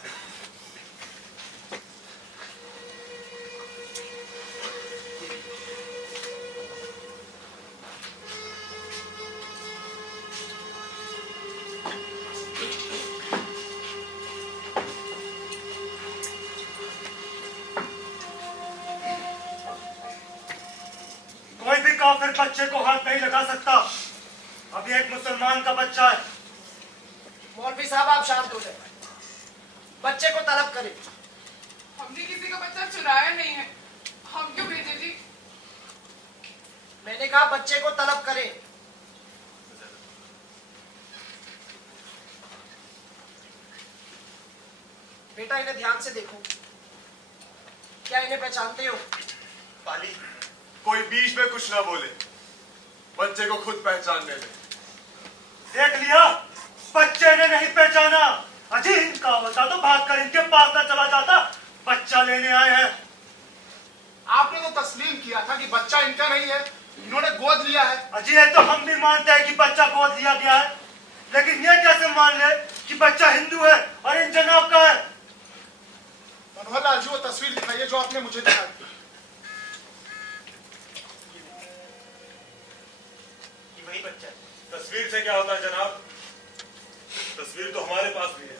कोई भी काफिर बच्चे को हाथ नहीं लगा सकता, अब ये एक मुसलमान का बच्चा है। मौलवी साहब आप शांत हो जाए, बच्चे को तलब करें। हमने किसी का बच्चा चुराया नहीं है, हम क्यों भेजे जी? मैंने कहा बच्चे को तलब करें। बेटा इन्हें ध्यान से देखो, क्या इन्हें पहचानते हो? पाली, कोई बीच में कुछ ना बोले, बच्चे को खुद पहचानने दे। देख लिया, बच्चे ने नहीं पहचाना। अजी इनका होता तो भागकर इनके पास ना चला जाता। बच्चा लेने आए हैं। आपने तो तस्लीम किया था कि बच्चा इनका नहीं है, इन्होंने गोद लिया है। अजी ये तो हम भी मानते हैं कि बच्चा गोद लिया गया है, लेकिन ये कैसे मान ले कि बच्चा हिंदू है और इन जनाब का है? मनोहर लाल जी, वो तस्वीर दिखाइए जो आपने मुझे दिखाई। वही बच्चा है। तस्वीर से क्या होता है जनाब? तस्वीर तो हमारे पास भी है।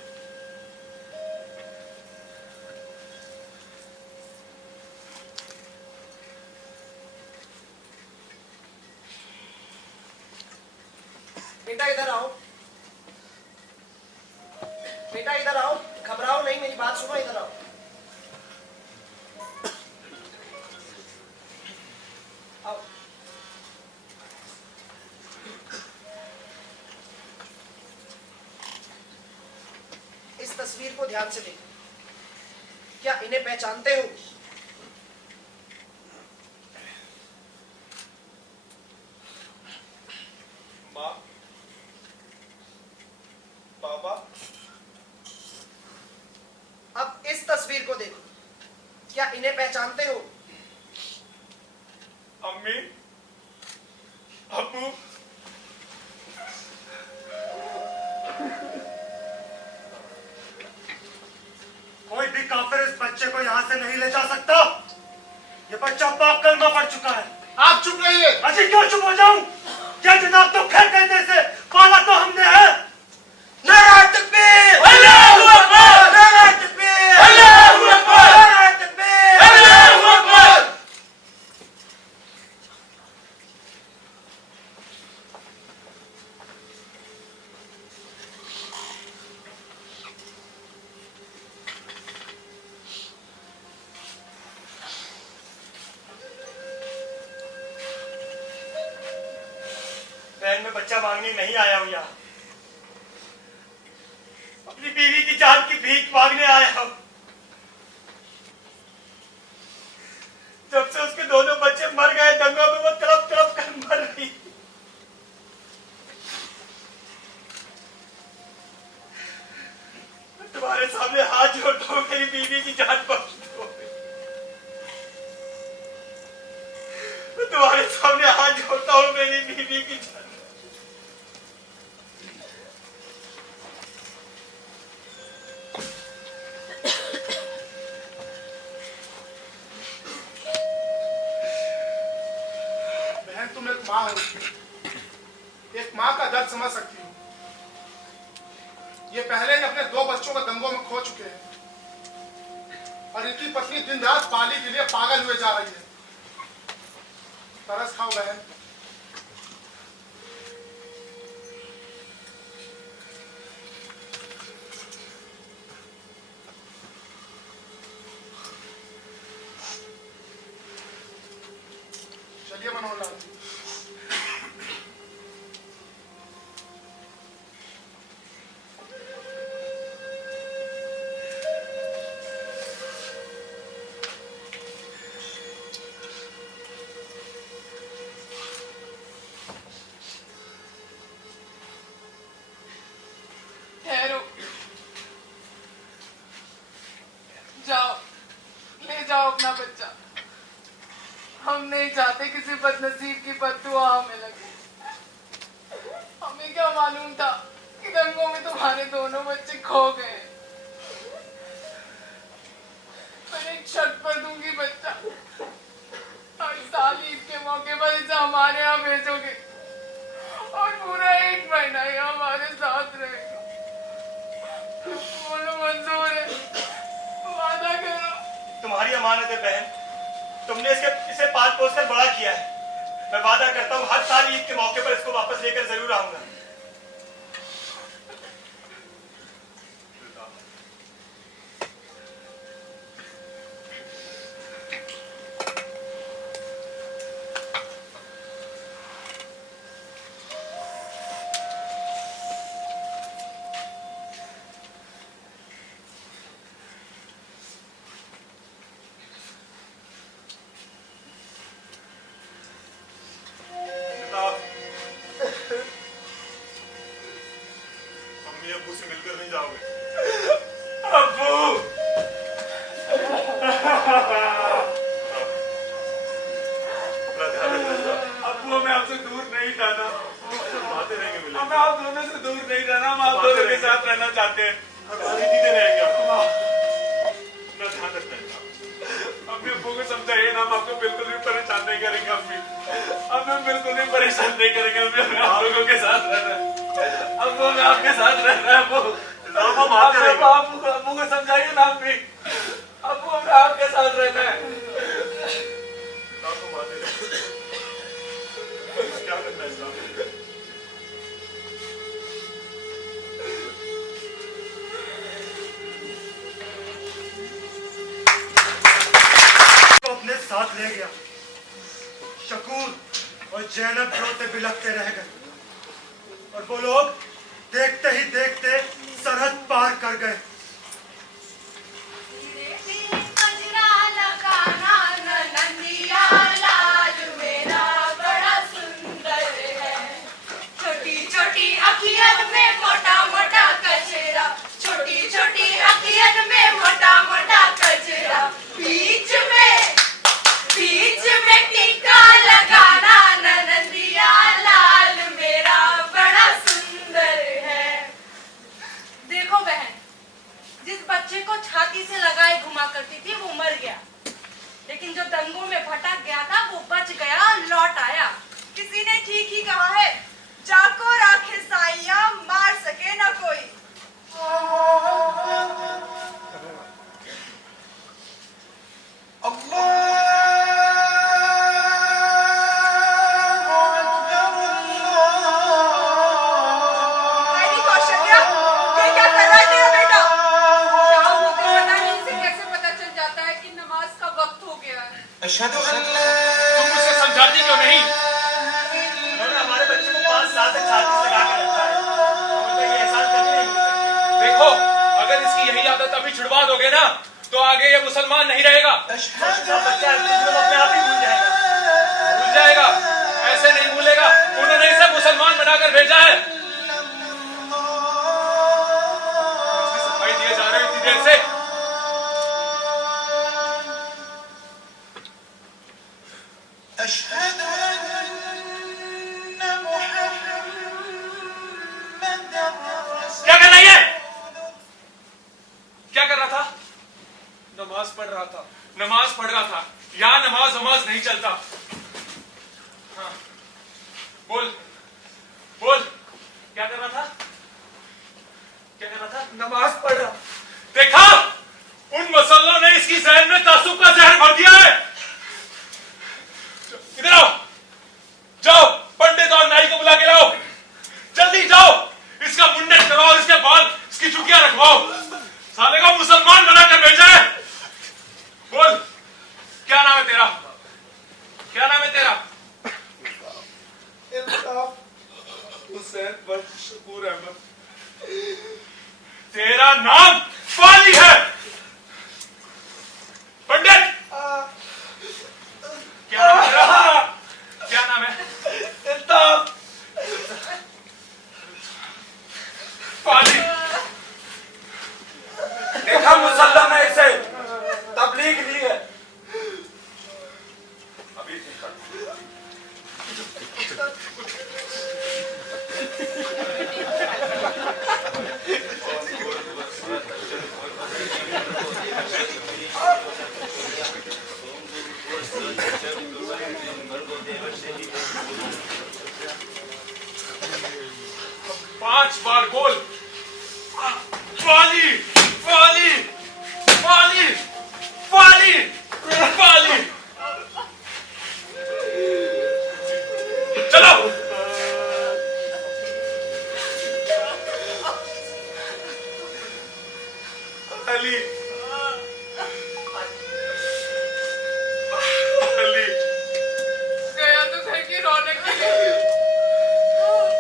बेटा इधर आओ, बेटा इधर आओ, घबराओ नहीं, मेरी बात सुनो, इधर आओ। आओ। इस तस्वीर को ध्यान से देखो, क्या इन्हें पहचानते हो? माँ, पापा, अब इस तस्वीर को देखो, क्या इन्हें पहचानते हो? अम्मी, अब्बू, कोई भी काफिर इस बच्चे को यहाँ से नहीं ले जा सकता। ये बच्चा पाक कलमा पड़ चुका है। आप चुप रहिए। अजी क्यों चुप हो जाऊं? क्या जनाब तो खैर कहने से पाला तो हमने है। नारा तकबीर, अल्लाहू अकबर, नारा तकबीर, अल्लाहू अकबर, नारा तकबीर, अल्लाहू अकबर। बहन में बच्चा मांगने नहीं आया हूं यहाँ, अपनी बीवी की जान की भीख मांगने आया हूं। जब से उसके दोनों बच्चे मर गए दंगों में, वो तड़प तड़प कर मर रही। तुम्हारे सामने हाथ जोड़ता हूं, मेरी बीवी की जान बख्श दो। मैं तुम्हारे सामने हाथ जोड़ता हूं, मेरी बीवी की जान। बहन, तुम एक माँ हो, एक माँ का दर्द समझ सकती हो। ये पहले ही अपने 2 बच्चों को दंगों में खो चुके हैं और इनकी पत्नी दिन रात पाली के लिए पागल हुए जा रही है। तरस खाओ बहन। चलिए मनोहर लाल जी। ठहरो, जाओ, ले जाओ अपना बच्चा। हम नहीं चाहते किसी बदनसीब की बद्दुआ हमें लगे। हमें क्या मालूम था कि दंगों में तुम्हारे दोनों बच्चे खो गए। पर एक शर्त पर दूंगी बच्चा, हर साल ईद के मौके पर इसे हमारे यहाँ भेजोगे और पूरा 1 महीना ये हमारे साथ रहेगा। बोलो मंजूर है? वादा करो। तुम्हारी अमानत है बहन, तुमने इसे पाल पोस कर बड़ा किया है। मैं वादा करता हूँ हर साल ईद के मौके पर इसको वापस लेकर जरूर आऊंगा। हमें आप दोनों से दूर नहीं रहना, हम आप दोनों के साथ रहना चाहते हैं। हमारी दीदी रहेंगे आपको ना, ध्यान रखना है। अपने अब्बू को समझाइए ना, हम आपको बिल्कुल भी परेशान नहीं करेंगे। हमें बिल्कुल भी परेशान नहीं करेंगे। हमें आप लोगों के साथ रहना है, अब हमें आपके साथ रहना है। अब्बू को समझाइए ना, आप भी अब्बू हमें आपके साथ रहना है। क्या करना है साहब? अपने साथ ले गया। शकूर और जैनब रोते बिलखते रह गए और वो लोग देखते ही देखते सरहद पार कर गए। छोटी छोटी अखियन में मोटा मोटा कचरा, छोटी छोटी अखियन में मोटा मोटा कचरा, बीच में टीका लगाना ननदिया लाल मेरा बड़ा सुंदर है। देखो बहन, जिस बच्चे को छाती से लगाए घुमा करती थी वो मर गया, लेकिन जो दंगों में भटक गया था वो बच गया और लौट आया। किसी ने ठीक ही कहा है, जाको राखे साइया मार सके ना कोई। अरे कौशल्या, ये क्या कर रहा है तेरा बेटा? शाम होते पता नहीं इसे कैसे पता चल जाता है कि नमाज का वक्त हो गया है। तुम मुझसे समझाती क्यों नहीं? उन्होंने हमारे बच्चे को 5 साल तक छाती से लगा के रखा है, हम तो ये एहसास कभी नहीं भूल सकते। देखो, अगर इसकी यही आदत अभी छुड़वा दोगे ना, तो आगे ये मुसलमान नहीं रहेगा। बच्चा अपने आप ही भूल जाएगा। भूल जाएगा? ऐसे नहीं भूलेगा। उन्होंने इसे मुसलमान बनाकर भेजा है। इसकी सफाई दिए जा रहे हो इतनी देर से। क्या करना है? क्या कर रहा था? नमाज पढ़ रहा था। नमाज पढ़ रहा था। यहाँ नमाज नहीं चलता। हाँ, बोल बोल, क्या कर रहा था? क्या कर रहा था? नमाज पढ़ रहा। देखा, उन मसल्लों ने इसकी जहन में तासुब का जहर भर दिया है। इधर आओ, जाओ पंडित और नाई को बुला के लाओ। जल्दी जाओ, इसका मुंडन करो और इसके बाल, इसकी चुटियां रखवाओ। साले को मुसलमान बनाकर भेजा है। बोल, क्या नाम है तेरा? क्या नाम है तेरा? हुसैन बख्श शकूर अहमद। तेरा नाम फाली है। पंडित, क्या नाम है तेरा? क्या नाम है? फाली। देखा मुसल्ला में इसे तबलीग ली है। अभी ठीक कर। 5 बार बोल। फाली फाली फाली फाली फाली। चलो। अली, अली गया तो घर की रौनक के लिए।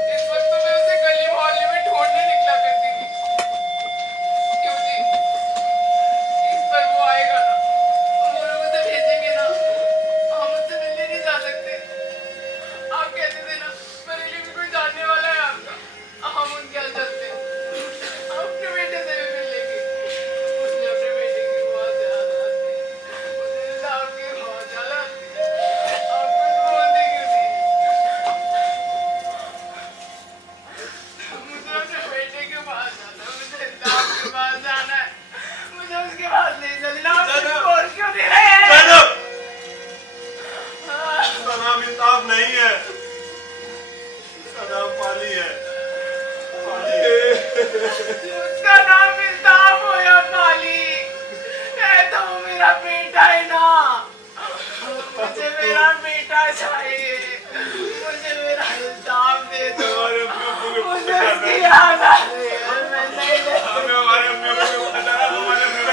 इस वक्त तो मैं उसे गली मोहल्ले में ढूंढने निकला करती थी। क्यों जी, इस पर वो आएगा ना, वो लोग उसे भेजेंगे ना। इंताफ नहीं है, सदा पाली है, पाली है। उसका नाम इंसाफ हो या पाली, है तो वो मेरा बेटा है ना। मुझे मेरा बेटा चाहिए, मुझे मेरा इंसाफ दे दो। मुझे उसकी याद आ रही है, मैं नहीं ले हमें हमारे अम्मी को पता है, हमारे अम्मी को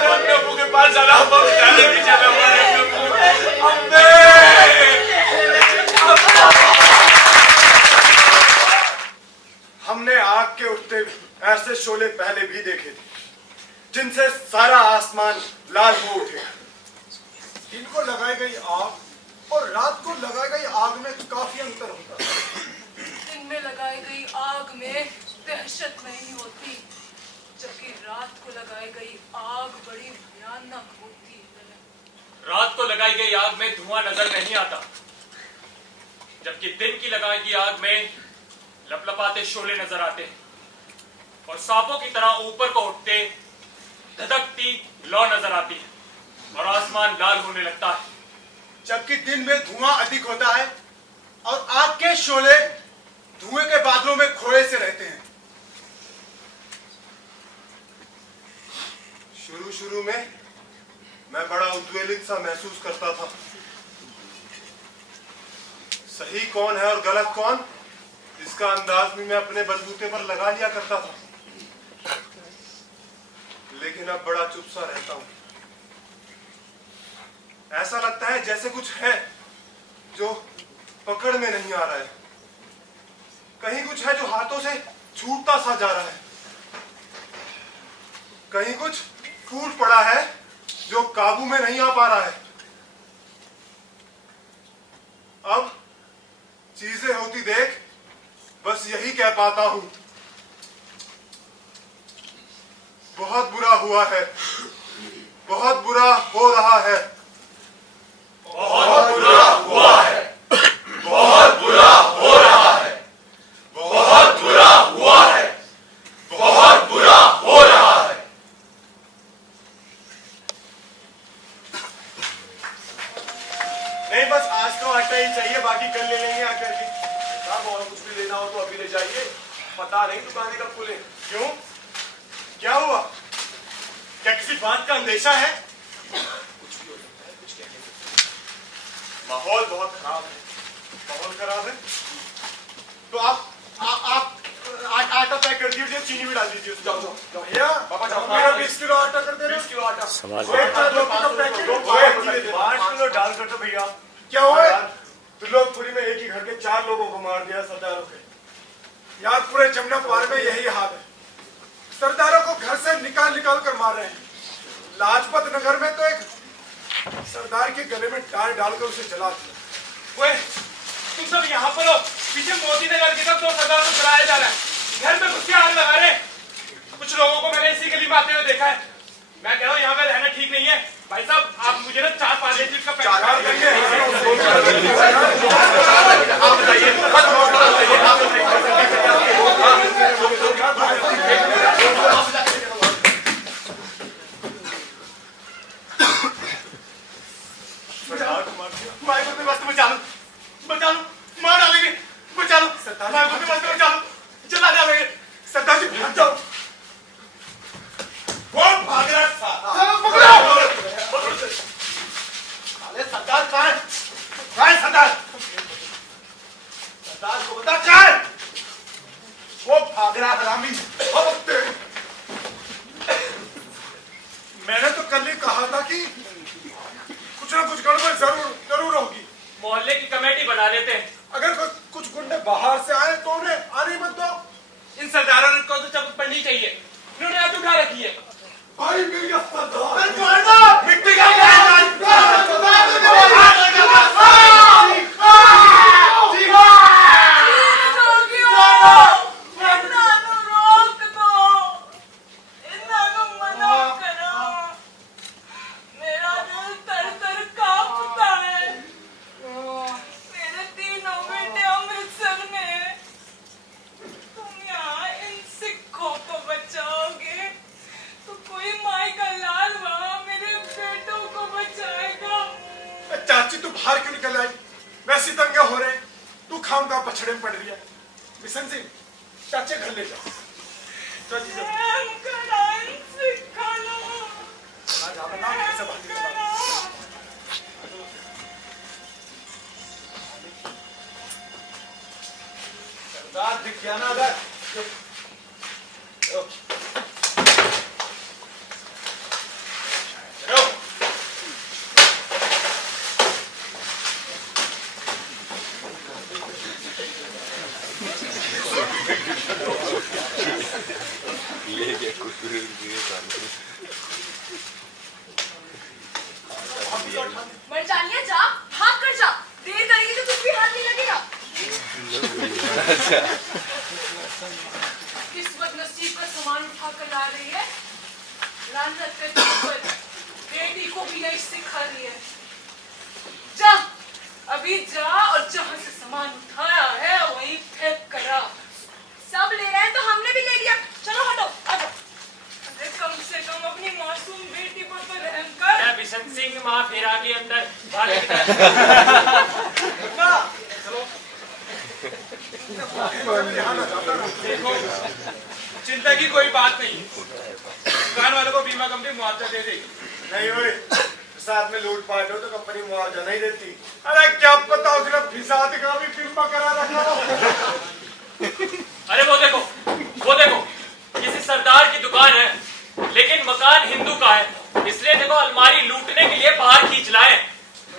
अम्मी अम्मी के पास चला, हम जाने भी चले हमारे अम्मी। हमने आग के उठते ऐसे शोले पहले भी देखे थे, जिनसे सारा आसमान लाल हो उठे। इनको लगाई गई आग और रात को लगाई गई आग में काफी अंतर होता है। दिन में लगाई गई आग में दहशत नहीं होती, जबकि रात को लगाई गई आग बड़ी भयानक होती है। रात को लगाई गई आग में धुआं नजर नहीं आता, जबकि दिन की लगाई गई आग में लपलपाते शोले नजर आते हैं और सांपों की तरह ऊपर को उठते धधकती लौ नजर आती है और आसमान लाल होने लगता है। जबकि दिन में धुआं अधिक होता है और आग के शोले धुएं के बादलों में खोए से रहते हैं। शुरू में मैं बड़ा उद्वेलित सा महसूस करता था। सही कौन है और गलत कौन, इसका अंदाज भी मैं अपने बलबूते पर लगा लिया करता था। लेकिन अब बड़ा चुप सा रहता हूं। ऐसा लगता है जैसे कुछ है जो पकड़ में नहीं आ रहा है, कहीं कुछ है जो हाथों से छूटता सा जा रहा है, कहीं कुछ फूट पड़ा है जो काबू में नहीं आ पा रहा है। अब चीजें होती देख बस यही कह पाता हूं, बहुत बुरा हुआ है, बहुत बुरा हो रहा है, बहुत बुरा हुआ है, बहुत बुरा हो रहा है, बहुत बुरा हुआ है, बहुत बुरा हो रहा है। नहीं, बस आज तो आटा ही चाहिए, बाकी कल ले लेंगे आकर के। साहब और कुछ भी लेना हो तो अभी ले जाइए, पता नहीं दुकानें कब खुले। क्यों, क्या हुआ? क्या किसी बात का अंदेशा है? माहौल बहुत खराब है। माहौल खराब है तो आप आटा पैक कर दीजिए, चीनी भी डाल दीजिए। जाओ जाओ जाओ भैया, पापा जाओ, मेरा 20 किलो आटा कर दे रहे 20 किलो आटा, 5 किलो डाल कर दो भैया। क्या हुआ? त्रिलोकपुरी में एक ही घर के 4 लोगों को मार दिया सरदारों के। यार पूरे जमुना पार में यही हाल है, सरदारों को घर से निकाल निकाल कर मार रहे हैं। लाजपत नगर में तो एक सरदार के गले में टार डालकर उसे जला दिया। ओए, तुम सब यहाँ पर हो, पीछे मोदी नगर की तरफ 2 सरदार को चलाया जा रहा है, घर में घुस के आग लगा रहे। कुछ लोगों को मैंने इसी गली में आते हुए देखा है। मैं कह रहा हूँ यहाँ पे रहना ठीक नहीं है। भाई साहब, आप मुझे ना 4-5 लीटर का पैकेट मार डालेंगे, बचा लो जला डालेंगे। सरदार जी भाग जाओ। कौन भाग रहा था? अरे सरदार कहाँ है? सरदार को बता कहाँ है? वो भाग रहा हरामी। मैंने तो कल ही कहा था कि कुछ ना कुछ गड़बड़ जरूर होगी। मोहल्ले की कमेटी बना लेते हैं। अगर कुछ गुंडे बाहर से आए तो उन्हें आने मत दो। इन सरदारों को तो चबत पड़नी चाहिए, इन्होंने आज उठा रखी है। भाई मेरी मिट्टी का बछड़े में पड़ रही है। मिशन सिंह चाचे घर ले जाओ। चल जी आज आप ना कैसे बात कर रहा हूं। सरदार दिख गया ना अगर मर्जानिया जा, भाग कर जा। देर करेगी तो कुछ भी हाथ नहीं लगेगा। किस बदनसीब का सामान उठा कर ला रही है? लानत के ऊपर बेटी को भी नहीं सिखा रही है। जा, अभी जा और जहाँ से सामान उठाया है वहीं फेंक कर आ। सब ले रहे हैं तो हमने भी ले लिया। चलो हटो, आ जाओ। अरे कम से कम अपनी मासूम बेटी पर तो रहम कर। मैं बिशन सिंह माँ फिर आ गई अंदर। देखो, चिंता की कोई बात नहीं। दुकान वालों को बीमा कंपनी मुआवजा दे देगी। नहीं हुए साथ में लूटपाट हो तो कंपनी मुआवजा नहीं देती। अरे क्या पता उसने फिसाद का भी बीमा करा रखा हो। अरे वो देखो, किसी सरदार की दुकान है, लेकिन मकान हिंदू का है, इसलिए देखो अलमारी लूटने के लिए बाहर खींच लाए।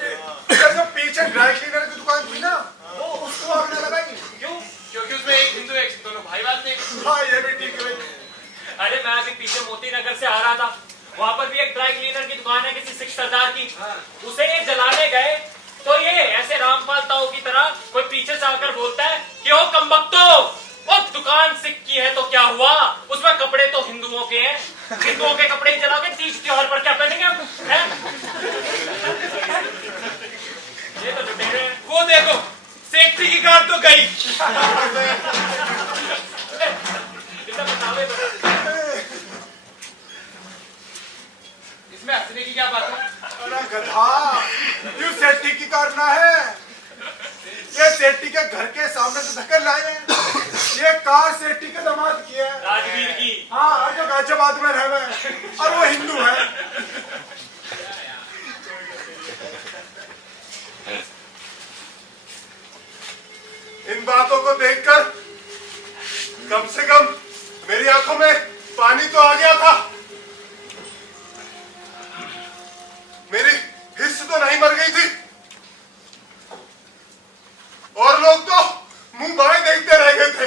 जो पीछे ड्राई क्लीनर की दुकान थी ना, वो उसको आग न लगाई। क्यों? क्योंकि उसमें एक हिंदू एक दोनों भाई वाले थे। हाँ ये भी ठीक है। अरे मैं अभी पीछे मोती नगर से आ रहा था, वहाँ पर भी एक ड्राई क्लीनर की दुकान है किसी सिख सरदार की। उसे ये जलाने गए तो ये ऐसे रामपाल ताऊ की तरह कोई पीछे से आकर बोलता है कि ओ कमबख्तो, वो दुकान सिख की है तो क्या हुआ, उसमें कपड़े तो हिंदुओं के हैं, हिंदुओं के कपड़े ही जलाओगे, तीज त्योहार पर क्या पहनेंगे हम? ये तो लुटेरे हैं। वो देखो, सेफ्टी की कार तो गई। इसे बतावे तो। इसमें हंसने की क्या बात है? अरे गधा, क्यों सेफ्टी की कार ना है? ये सेफ्टी के घर के सामने से धक्कर लाए हैं। ये कार सेफ्टी के दामाद की है, राजवीर की। हाँ, जो गाजियाबाद में रह रहे हैं और वो हिंदू है। इन बातों को देखकर कम से कम मेरी आंखों में पानी तो आ गया था। मेरी हिस्स तो नहीं मर गई थी और लोग तो मुंह बाएं देखते रह गए थे,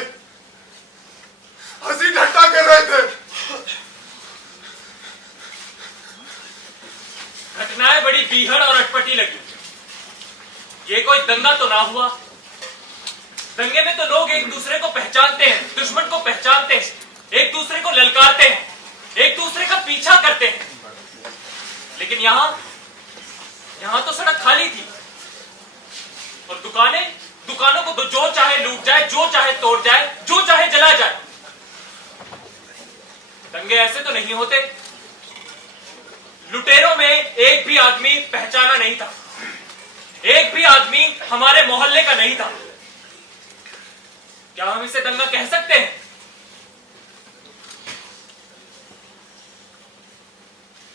हंसी ठट्टा कर रहे थे। घटनाएं बड़ी बीहड़ और अटपटी लगी। ये कोई दंगा तो ना हुआ। दंगे में तो लोग एक दूसरे को पहचानते हैं, दुश्मन को पहचानते हैं, एक दूसरे को ललकारते हैं, एक दूसरे का पीछा करते हैं। लेकिन यहां तो सड़क खाली थी और दुकानों को तो जो चाहे लूट जाए, जो चाहे तोड़ जाए, जो चाहे जला जाए। दंगे ऐसे तो नहीं होते। लुटेरों में एक भी आदमी पहचाना नहीं था, एक भी आदमी हमारे मोहल्ले का नहीं था। क्या हम इसे दंगा कह सकते हैं?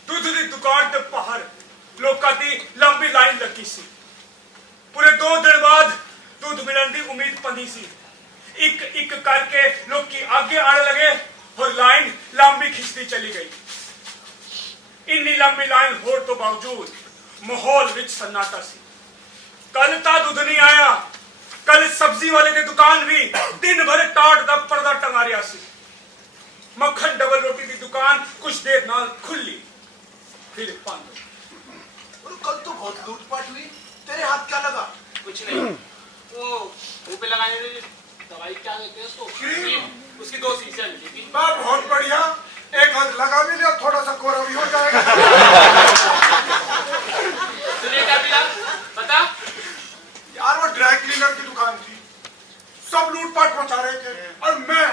दूध की दुकान के बाहर लोगों की लंबी लाइन लगी सी। पूरे 2 दिन बाद दूध मिलने की उम्मीद बनी सी। एक एक करके लोग की आगे आने लगे और लाइन लंबी खिंचती चली गई। इन्नी लंबी लाइन होने तो बावजूद माहौल विच सन्नाटा सी। कल ता दूध नहीं आया, कल सब्जी वाले की दुकान भी दिन भर टाट दा पर्दा टंगा रहा सी। मक्खन डबल रोटी की दुकान कुछ देर नाल खुली फिर बंद। और कल तो बहुत लूटपाट हुई, तेरे हाथ क्या लगा? कुछ नहीं, वो मुंह पे लगाने वाली दवाई क्या देते हैं उसको, क्रीम, उसकी 2 शीशियां मिली थी। बहुत बढ़िया, एक हाथ लगा भी लिया, थोड़ा सा कोरा भी हो जाएगा। सुनिए क्या मिला पता? यार वो ड्राई क्लीनर की दुकान थी, सब लूटपाट मचा रहे थे और मैं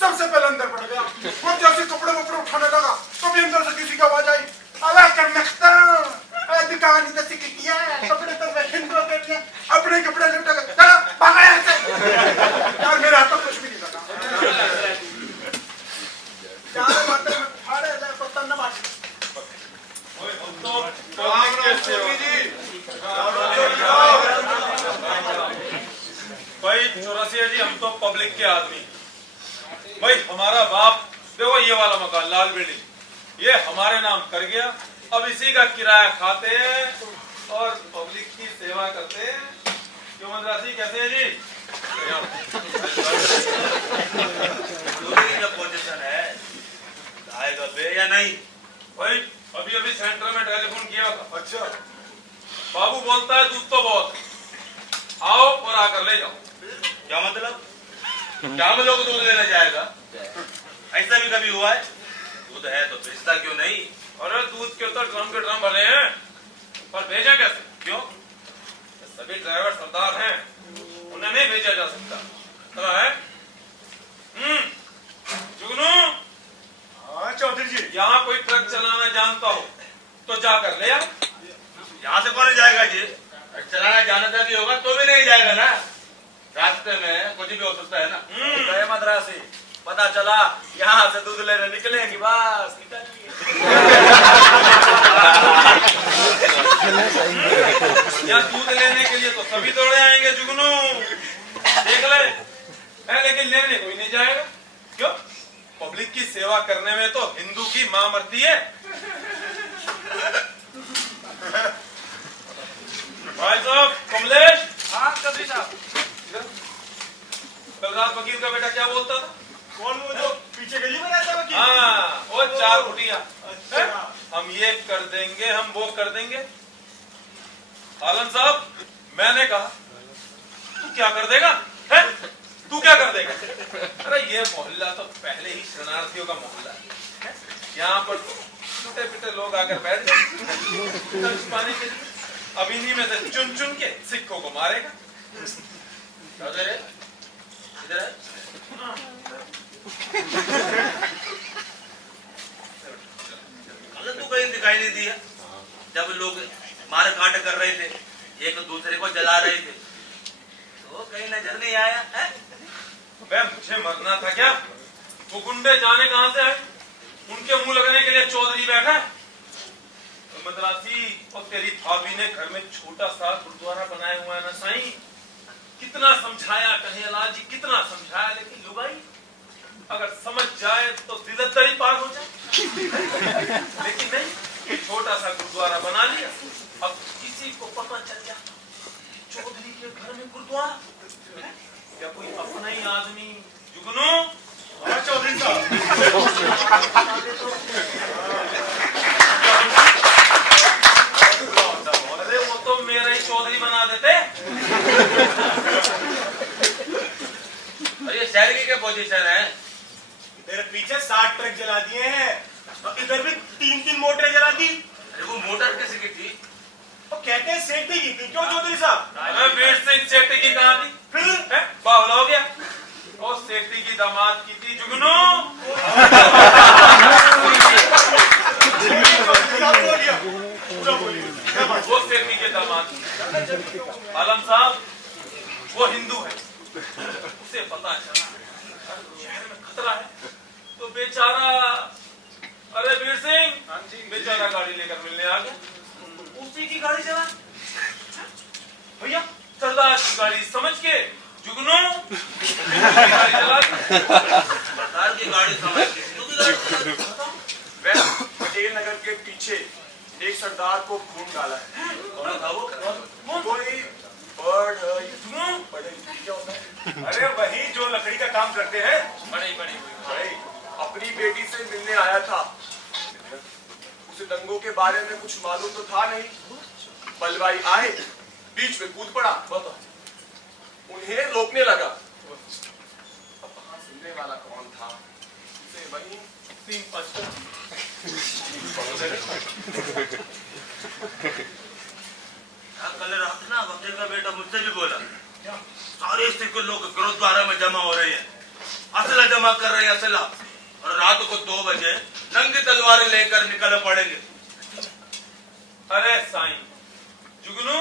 सबसे पहले अंदर बढ़ गया। वो जैसे कपड़े उठाने लगा तो भी अंदर से किसी की आवाज आई, अरे करनख्ता, दुकान इधर से किया है, कपड़े तो हिंदू के लिए अपने कपड़े लूट गए, चलो भागो यहाँ से। लाल बिल्डिंग ये हमारे नाम कर गया। अब इसी का किराया खाते हैं और पब्लिक की सेवा करते हैं। क्यों मद्रासी, कैसे हैं जी? क्या पोजीशन है, आएगा बे या नहीं? भाई अभी अभी सेंटर में टेलीफोन किया था। अच्छा, बाबू बोलता है दूध तो बहुत, आओ और आकर ले जाओ। क्या मतलब? क्या मतलब को दूध लेने जाएगा? ऐसा भी कभी हुआ है? दूध है तो भेजता क्यों नहीं? अरे दूध के तो ड्रम के ड्रम भरे हैं, पर भेजा कैसे? क्यों? सभी ड्राइवर सरदार हैं, उन्हें नहीं भेजा जा सकता। चला है? जुगनू, हाँ चौधरी जी। यहाँ कोई ट्रक चलाना जानता हो तो जाकर ले आओ। यहाँ से कौन जाएगा जी? चलाना जानता भी होगा तो भी नहीं जाएगा ना, रास्ते में कुछ भी हो सकता है ना। गए मद्रासी, पता चला यहाँ से दूध लेने निकले कि बस निकल लिए। यहाँ दूध लेने के लिए तो सभी दौड़े आएंगे जुगनू, देख ले है, लेकिन लेने कोई नहीं जाएगा। क्यों? पब्लिक की सेवा करने में तो हिंदू की मां मरती है। भाई साहब, कमलेश। हाँ चौधरी साहब। कल रात वकील का बेटा क्या बोलता था? कौन, वो जो पीछे गली में रहता वकील? हाँ, वो 4 फुटिया। हम ये कर देंगे, हम वो कर देंगे। आलम साहब, मैंने कहा तू क्या कर देगा? है? तू क्या कर देगा? अरे ये मोहल्ला तो पहले ही शरणार्थियों का मोहल्ला है। यहाँ पर तो छोटे पिटे लोग आकर बैठ जाए पाने के लिए। अब इन्हीं में से चुन चुन के सिक्कों को मारेगा। इधर है। तू कहीं दिखाई नहीं दिया जब लोग मार काट कर रहे थे, एक दूसरे को जला रहे थे, तो कहीं नजर नहीं आया है? मुझे मरना था क्या? वो गुंडे जाने कहां से आए, उनके मुंह लगने के लिए चौधरी बैठा है। मद्रासी, और तेरी भाभी ने घर में छोटा सा गुरुद्वारा बनाया हुआ है ना साईं। कितना समझाया कन्हैयालाल जी, कितना समझाया, लेकिन लुगाई अगर समझ जाए तो दिलदरी पार हो जाए। लेकिन नहीं, छोटा सा गुरुद्वारा बना लिया। अब किसी को पता चल गया चौधरी के घर में गुरुद्वारा, क्या कोई अपना ही आदमी? जुगनू। हाँ चौधरी साहब। अरे वो तो मेरा ही चौधरी बना देते। ये शहर की क्या पोजीशन है? तेरे पीछे 60 ट्रक जला दिए हैं, और इधर भी 3-3 मोटरें जला दी। अरे वो मोटर किसी की थी? वो कहते हैं सेठ की थी। क्यों चौधरी साहब? अरे वीर सिंह सेठी की कहाँ थी? फिर बावला हो गया। और सेठी की दामाद की थी जुगनू। वो सेठी के दामाद की। आलम साहब, वो हिंदू है, उसे पता चला शहर में खतरा है तो बेचारा, अरे वीर सिंह बेचारा गाड़ी लेकर मिलने आ गया। उसी की गाड़ी चला भैया, सरदार की गाड़ी समझ के जुगनू गाड़ी चला। सरदार की गाड़ी समझ के हिंदू की गाड़ी चला। पटेल नगर के पीछे एक सरदार को खून डाला है। कौन था वो? कोई बर्ड क्या होता है? अरे वही जो लकड़ी का काम करते हैं। बड़ी भाई अपनी बेटी से मिलने आया था। उसे दंगों के बारे में कुछ मालूम तो था नहीं। बलवाई आए, बीच में कूद पड़ा, उन्हें रोकने लगा। अब वहां सुनने वाला कौन था? उसे वही 3-5 कल रात ना वकील का बेटा मुझसे भी बोला, सारे सिख लोग गुरुद्वारा में जमा हो रहे हैं, असला जमा कर रहे हैं, असला, और रात को 2 बजे नंगी तलवारें लेकर निकल पड़ेंगे। अरे साईं जुगनू,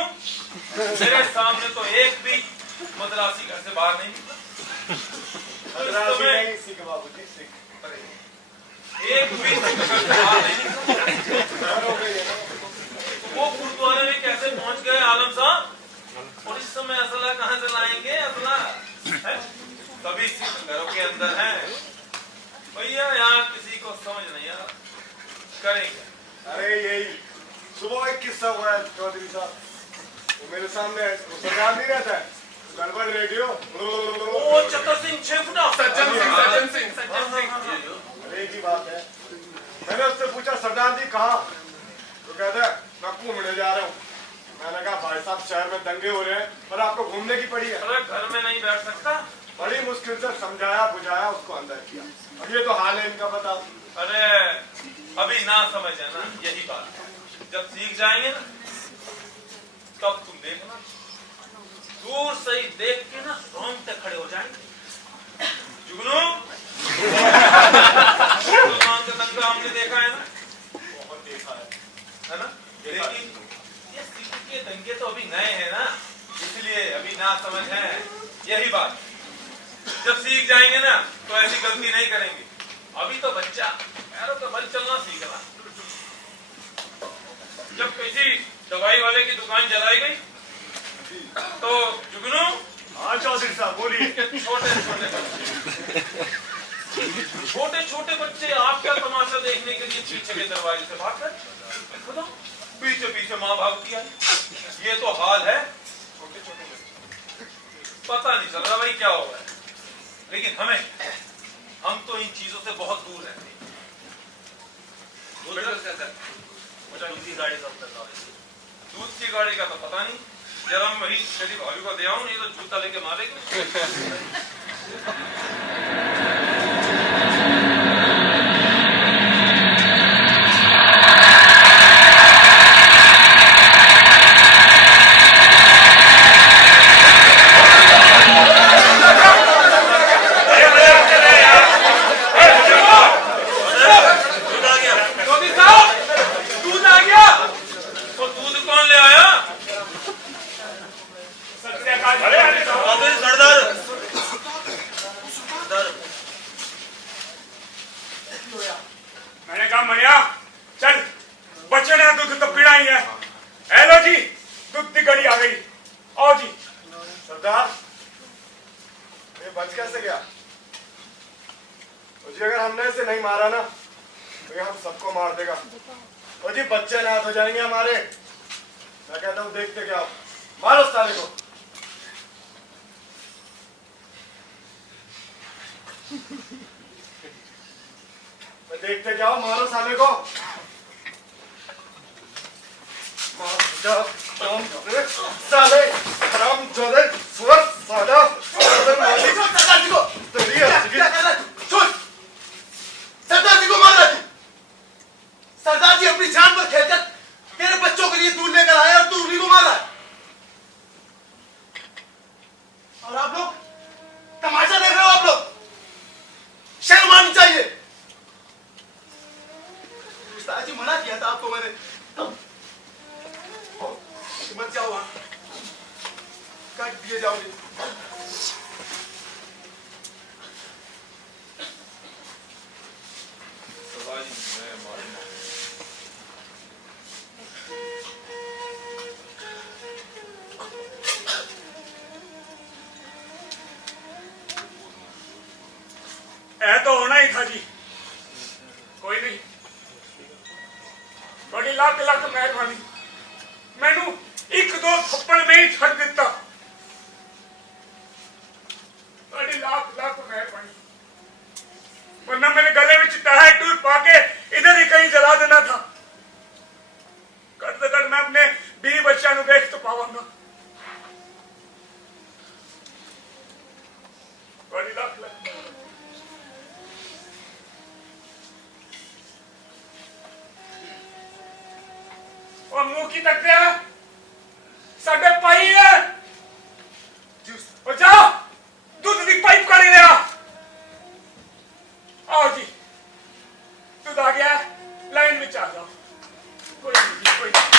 मेरे सामने तो एक भी मद्रासी घर से बाहर नहीं निकला। सिख बाबूजी, सिख। एक भी सिख घर से बाहर नहीं निकला। वो गुरुद्वारे में कैसे पहुंच गए आलम साहब? और इस समय असला कहां से लाएंगे? असला सभी सिख घरों के अंदर हैं भैया, यहाँ किसी को समझ नहीं आ रहा करेंगे। अरे यही सुबह एक किस्सा हुआ है चौधरी साहब, वो मेरे सामने वो सरदार नहीं रहता है गड़बड़ रेडियो, ओ चतर सिंह 6 फुटा सज्जन सिंह अरे एक ही बात है। मैंने उससे पूछा सरदार जी कहाँ, तो कहता है मैं घूमने जा रहा हूँ। मैंने कहा भाई साहब शहर में दंगे हो रहे हैं और आपको घूमने की पड़ी है। अरे घर में नहीं बैठ सकता। बड़ी मुश्किल से समझाया बुझाया उसको अंदर किया, अब ये तो हाल है इनका बताओ। अरे अभी ना समझ है ना, यही बात है। जब सीख जाएंगे ना तब तुम देखना, दूर से ही देख के ना रोंगटे खड़े हो जाएंगे। जुगनू मुसलमान का दंगा हमने देखा है ना, बहुत देखा है ना, लेकिन ये सिख के दंगे तो अभी नए हैं ना, इसलिए अभी ना समझ है, यही बात। जब सीख जाएंगे ना तो ऐसी गलती नहीं करेंगे। अभी तो बच्चा पैरों पे बल चलना सीख रहा। जब किसी दवाई वाले की दुकान जलाई गई तो जुगनू, हाँ चौधरी साहब बोलिए। छोटे छोटे बच्चे आपका तमाशा देखने के लिए पीछे के दरवाजे से भाग कर, पीछे पीछे माँ भागती है। ये तो हाल है छोटे छोटे बच्चे, पता नहीं चल रहा भाई क्या हो रहा है। लेकिन हम तो इन चीजों से बहुत दूर रहते हैं। दूध की गाड़ी का तो पता नहीं, जरा मैं वही तेरी भाभी को दे आऊं, नहीं तो जूता लेके मारेगी। मैंने कहा मनिया चल, बच्चे ने दूध तो पीना ही है। हेलो जी, दूध की गड़ी आ गई, आओ जी। सरदार ये बच कैसे गया? जी अगर हमने इसे नहीं मारा ना तो ये हम सबको मार देगा। और जी बच्चे अनाथ हो जाएंगे हमारे। मैं कहता हूँ देखते क्या, मारो उस साले को। देखते जाओ, मारो साले को। साले हराम जोदे सुअर साला सरदार जी को मारा तू। सरदार जी अपनी जान पर खेलकर तेरे बच्चों के लिए दूध लेकर आया और तू उन्हीं को मारा। और आप लोग तमाशा देख रहे हो। आप लोग शर्म आनी चाहिए। उस्ताद जी मना किया था आपको मैंने, मत जाओ वहां, काट दिए जाओगे। ऐ तो होना ही था जी, कोई नहीं, बड़ी लाख लाख मेहरबानी, मैनू एक दो थप्पड़ में ही छड़ दिता। बड़ी लाख लाख मेहरबानी, वरना मेरे गले में टहाई टूट पाके इधर ही कहीं जला देना था। कट मैं अपने बीवी बच्चा नु देख तो पावांगा। बड़ी लाख लाख और मुंह की तकते साडे पाई है और जाओ दूध की पाइप काढ़ी ले आओ जी। दूध आ गया, लाइन में आ जाओ। कोई नहीं, कोई नहीं।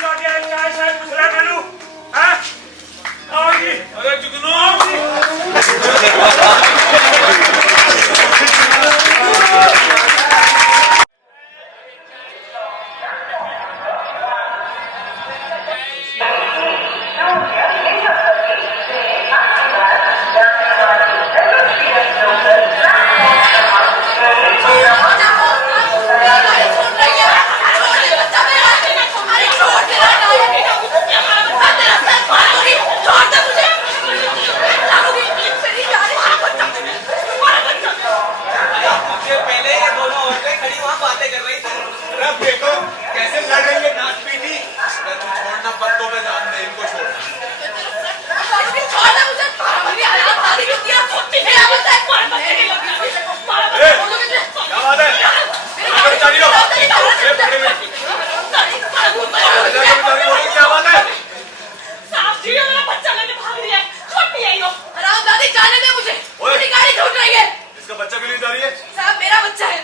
आ गया, चाय शायद पूछ रहा है मैनू, हैं? आओ जी। अरे जुगनू, आओ जी। बेचारी हो पकड़े में क्या बात है? साहब जी मेरा बच्चा मैंने भाग लिया छोटी आई हो हरामजादी जाने दे मुझे, मेरी गाड़ी छूट रही है। इसका बच्चा क्यों नहीं जा रही है? साहब मेरा बच्चा है।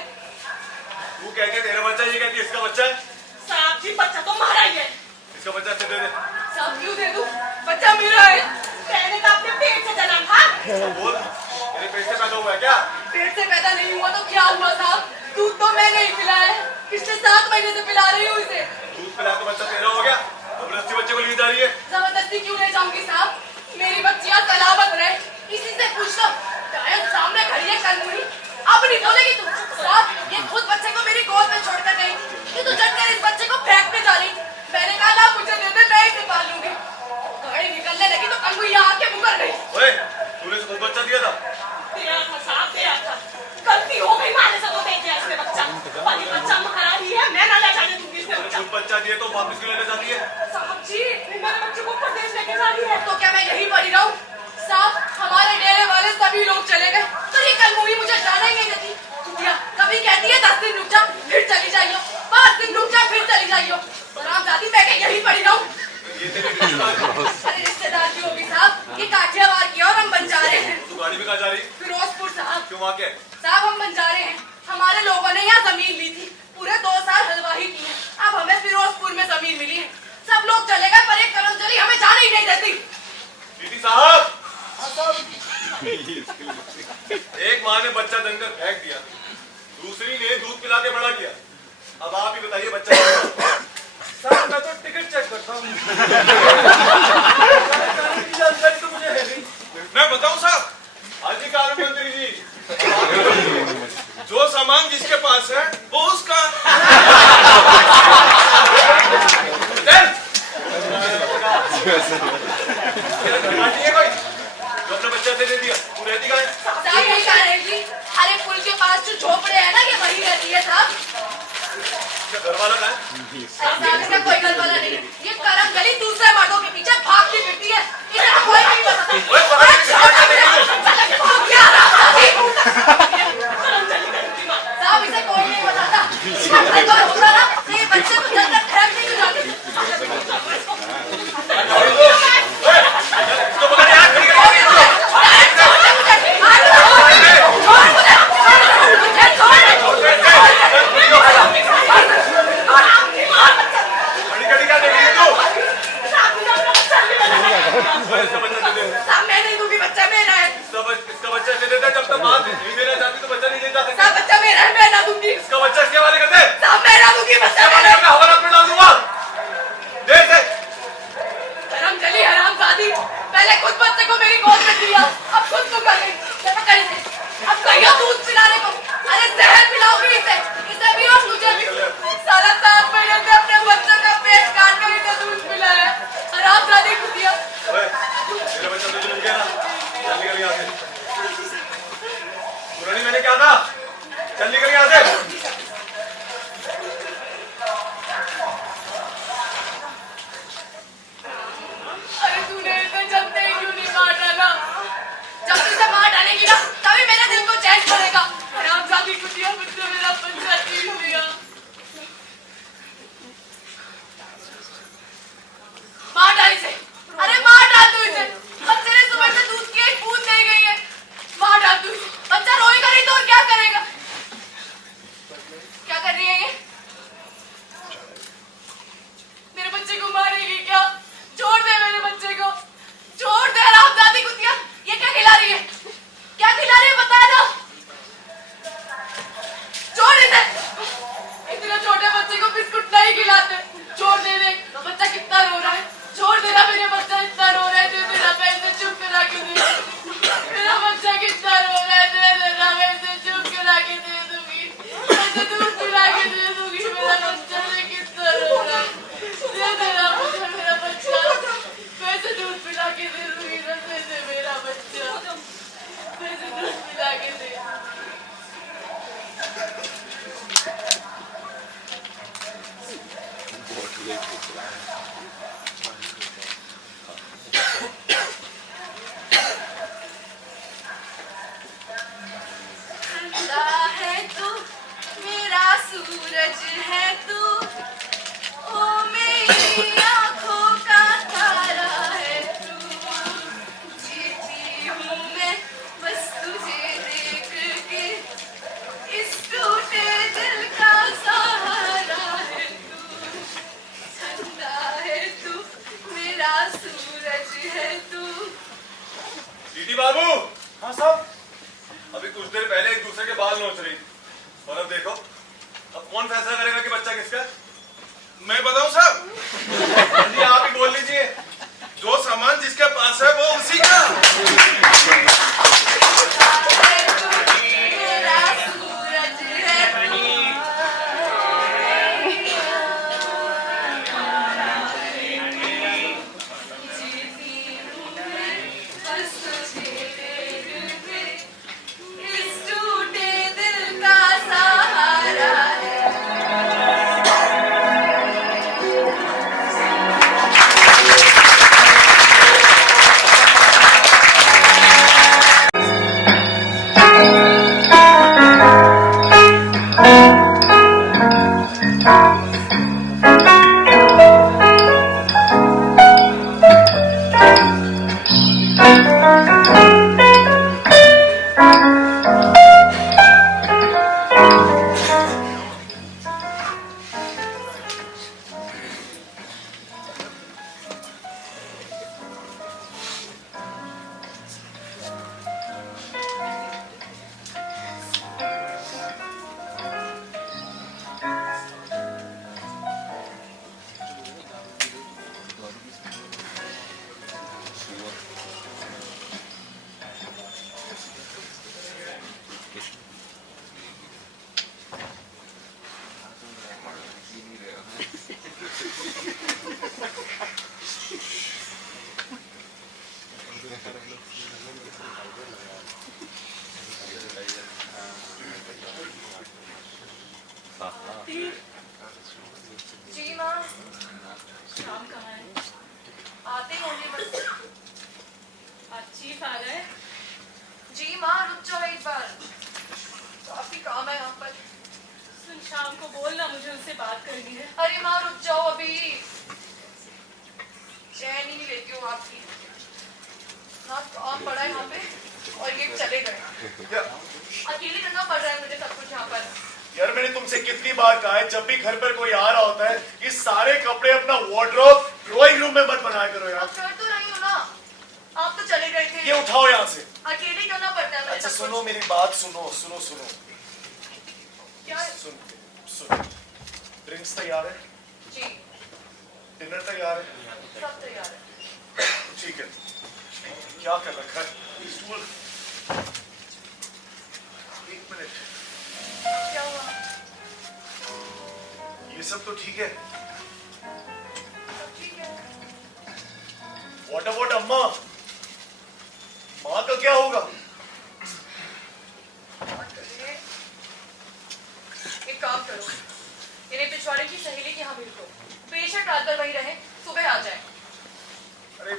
तू कहती है तेरा बच्चा, ये कहती है इसका बच्चा है। साहब जी बच्चा तो मारा ही है। इसका बच्चा से दे दे। साहब क्यों दे दूं? बच्चा मेरा है। मैंने तो अपने पेट से जन्म था। बोल तेरे पेट से पैदा हुआ है क्या? पेट से पैदा नहीं हुआ तो क्या हुआ साहब? दूध तो मैंने ही पिलाया है, पिछले 7 महीने से पिला रही हूँ इसे। दूध पिला तो बच्चा तेरा हो गया, जबरदस्ती बच्चे को ले जा रही है। जबरदस्ती क्यों ले जाऊंगी साहब? मेरी बच्चियां सलामत रहे इसी से पूछ लो। शायद सामने खड़ी है कंगूरी, अब नहीं बोलेगी तुम। साहब ये खुद बच्चे को मेरी गोद में छोड़कर गई थी कि तू झटकर इस बच्चे को फेंकने जा रही। मैंने कहा ना मुझे दे दे, मैं इसे पाल लूंगी। गाड़ी निकलने लगी तो कंगूरी यहाँ आके मुकर गई। ओए तूने इसको बच्चा दिया था? दिया था साहब दिया था, गलती हो गई माने से तो दे दिया इसने बच्चा। पर ये बच्चा हमारा ही है, मैं ना ले जाने दूंगी इसने बच्चा। खुद बच्चा दिए तो वापस क्यों लेने जाती है? साहब जी मेरे बच्चे को परदेश लेके जा रही है। तो क्या मैं यहीं पड़ी रहूं? साहब हमारे डेरे वाले सभी लोग चले गए तो ये कंगूरी मुझे जाने ही नहीं देती। कुटिया कभी कहती है 10 दिन रुक जा फिर चली जाइयो, 5 दिन रुक जा फिर चली जाइयो। हरामजादी मैं क्या यहीं पड़ी रहूं? अरे रिश्तेदार की होगी साहब, ये काठियावाड़ की और हम बंजारे हैं। तू गाड़ी में कहाँ जा रही? फिरोजपुर साहब। क्यों वहाँ के? साहब हम बंजारे हैं, हमारे लोगों ने यहाँ जमीन ली थी, पूरे 2 साल हलवाही की है, अब हमें फिरोजपुर में जमीन मिली है। सब लोग चले गए पर एक कर्मचारी हमें जाने ही नहीं देती। दीदी साहब, एक माँ ने बच्चा जनकर फेंक दिया, दूसरी ने दूध पिला के बड़ा किया, अब आप ही बताइए बच्चा सर मैं तो टिकट चेक करता हूँ। जानकारी तो मुझे है नहीं। मैं बताऊं साहब? हाँ जी कानून मंत्री जी, जो सामान जिसके पास है वो उसका। कोई जो अपना बच्चा दे दिया, तू रहती कहाँ है? साहब यही कह रही थी, अरे पुल के पास जो झोपड़े है ना ये वही रहती है साहब। घर वाला कहाँ है? साहब इसका कोई घर वाला नहीं है, ये करम गली दूसरे मर्दों के पीछे भागती फिरती है, इसे कोई नहीं बताता। साहब इसे कोई नहीं बताता, इसका घर होता ना तो ये बच्चे को जल्द ठहर नहीं जाती। इसको पकड़ यार, खड़ी कर। खड़ी क्या देख रही है तू? इसका बच्चा दे दे। साहब मैं नहीं दूंगी, बच्चा मेरा है। इसका बच्चा दे देता, जब तक बात नहीं देना चाहती तो बच्चा नहीं दे जा सकता। साहब बच्चा मेरा है, मैं ना दूंगी। इसका बच्चा इसके हवाले कर दे। साहब मैं ना दूंगी, बच्चा मेरा है। मैं हवाला पे डाल दूंगा। दे दे। हरामजादी हरामजादी, पहले खुद बच्चे को मेरी गोद में दिया, अब खुद तुम कर गई। चलो कहीं से, अब कहीं दूध पिलाने को, अरे जहर पिलाओगी इसे भी और मुझे भी। सारा 7 महीने से अपने बच्चे का पेट काट कर इसे दूध पिलाया। हरामजादी कुतिया। मेरा बच्चा तुझे मिल गया ना, चल निकल यहाँ से। पुरानी मैंने क्या था? चल निकल यहाँ से। दीदी बाबू, हाँ साहब, अभी कुछ देर पहले एक दूसरे के बाल नोच रही थी और अब देखो, अब कौन फैसला करेगा कि बच्चा किसका है? मैं बताऊं साहब, जी आप ही बोल लीजिए। जो सामान जिसके पास है वो उसी का। मेरा सूरज है इस टूटे दिल का सहारा है। जी माँ, शाम कहाँ है? आते होंगे बस। चीफ आ रहा है। जी माँ, रुक जाओ एक बार, काफी काम है यहाँ पर। सुन, शाम को बोलना, मुझे उससे बात करनी है। अरे माँ रुक जाओ, अभी चैन ही नहीं लेती हूँ आपकी। ना काम पड़ा है यहाँ पे और ये चले गए। अकेले करना पड़ रहा है मुझे सब कुछ यहाँ पर। यार मैंने तुमसे कितनी बार कहा है, जब भी घर पर कोई आ रहा होता है ये सारे कपड़े अपना वार्डरोब ड्राइंग रूम में मत बनाया करो यार। अब कर तो रही हूँ ना, आप तो चले गए थे। ये उठाओ यहाँ से। अकेले करना पड़ता है मुझे अच्छा सब सुनो कुछ। मेरी बात, सुनो सुनो सुनो क्या है? सुन सुन, ड्रिंक्स तैयार है, जी डिनर तैयार है, सब तैयार है। ठीक है। क्या कर रखा है? स्टूल, एक मिनट, क्या हुआ? ये सब तो ठीक है। सब ठीक है। What about अम्मा? माँ का क्या होगा? एक काम करो, इन्हें पिछवाड़े की सहेली के यहाँ भेज दो। बेशक रात भर वहीं रहे, सुबह आ जाए। अरे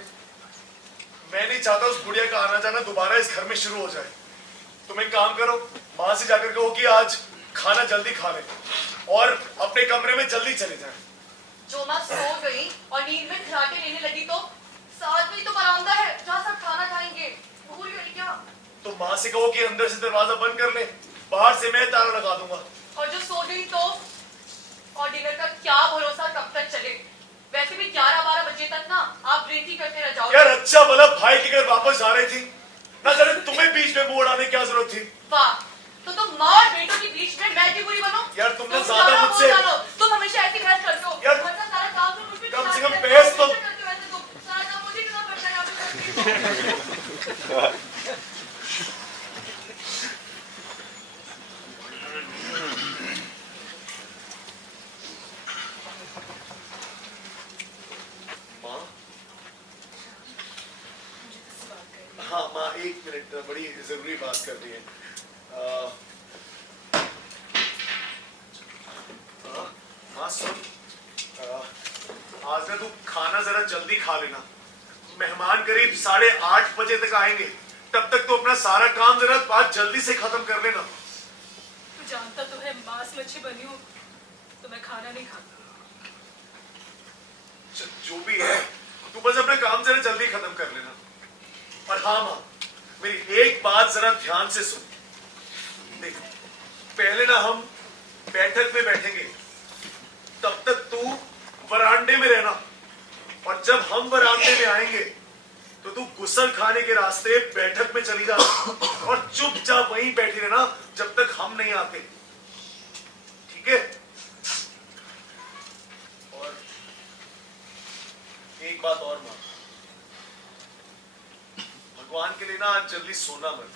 मैं नहीं चाहता उस बुढ़िया का आना जाना दोबारा इस घर में शुरू हो जाए। तुम एक काम करो, माँ से जाकर कहो कि आज खाना जल्दी खा ले और अपने कमरे में जल्दी चले जाए। जो माँ सो गई और नींद में खराटे लेने लगी तो साथ में ही तो बरामदा है जहाँ सब खाना खाएंगे। भूल गई क्या? तो माँ से कहो कि अंदर से दरवाजा बंद कर ले, बाहर से मैं ताला लगा दूंगा। और जो सो गई तो? और डिनर का क्या भरोसा कब तक चले? वैसे भी 11-12 बजे तक ना आप ड्रिंक ही करते रह जाओ। यार अच्छा भला भाई के घर वापस जा रही थी, ना जाने तुम्हें बीच में मुंह उड़ाने की क्या जरूरत थी? वाह, तो तुम माँ और बेटों के बीच में मैं क्यों बुरी बनूं? यार तुमने तुम ज्यादा ज्यादा मुझसे- बोल डालो। तुम हमेशा ऐसी बहस करते हो। यार, वरना सारा काम तो मुझ पे कम से चढ़ा कम देते हो। बहस तो- मुझे करते हो वैसे तुम। सारा काम मुझे करना पड़ता है यहाँ पे। माँ, हाँ माँ एक मिनट, बड़ी जरूरी बात करनी है। माँ सुन, आज ना तू खाना जरा जल्दी खा लेना। मेहमान करीब 8:30 बजे तक आएंगे, तब तक तो अपना सारा काम जरा बात जल्दी से खत्म कर लेना। तू जानता तो है मांस मच्छी बनी हूँ तो मैं खाना नहीं खाता। जो भी है, तू बस अपना काम जरा जल्दी खत्म कर लेना। और हाँ माँ, मेरी एक बात जरा ध्यान से सुन। देख, पहले ना हम बैठक में बैठेंगे, तब तक तू वरांडे में रहना, और जब हम वरांडे में आएंगे तो तू गुसल खाने के रास्ते बैठक में चली जा और चुपचाप वहीं बैठी रहना जब तक हम नहीं आते, ठीक है? और एक बात और मां, भगवान के लिए ना आज जल्दी सोना मत।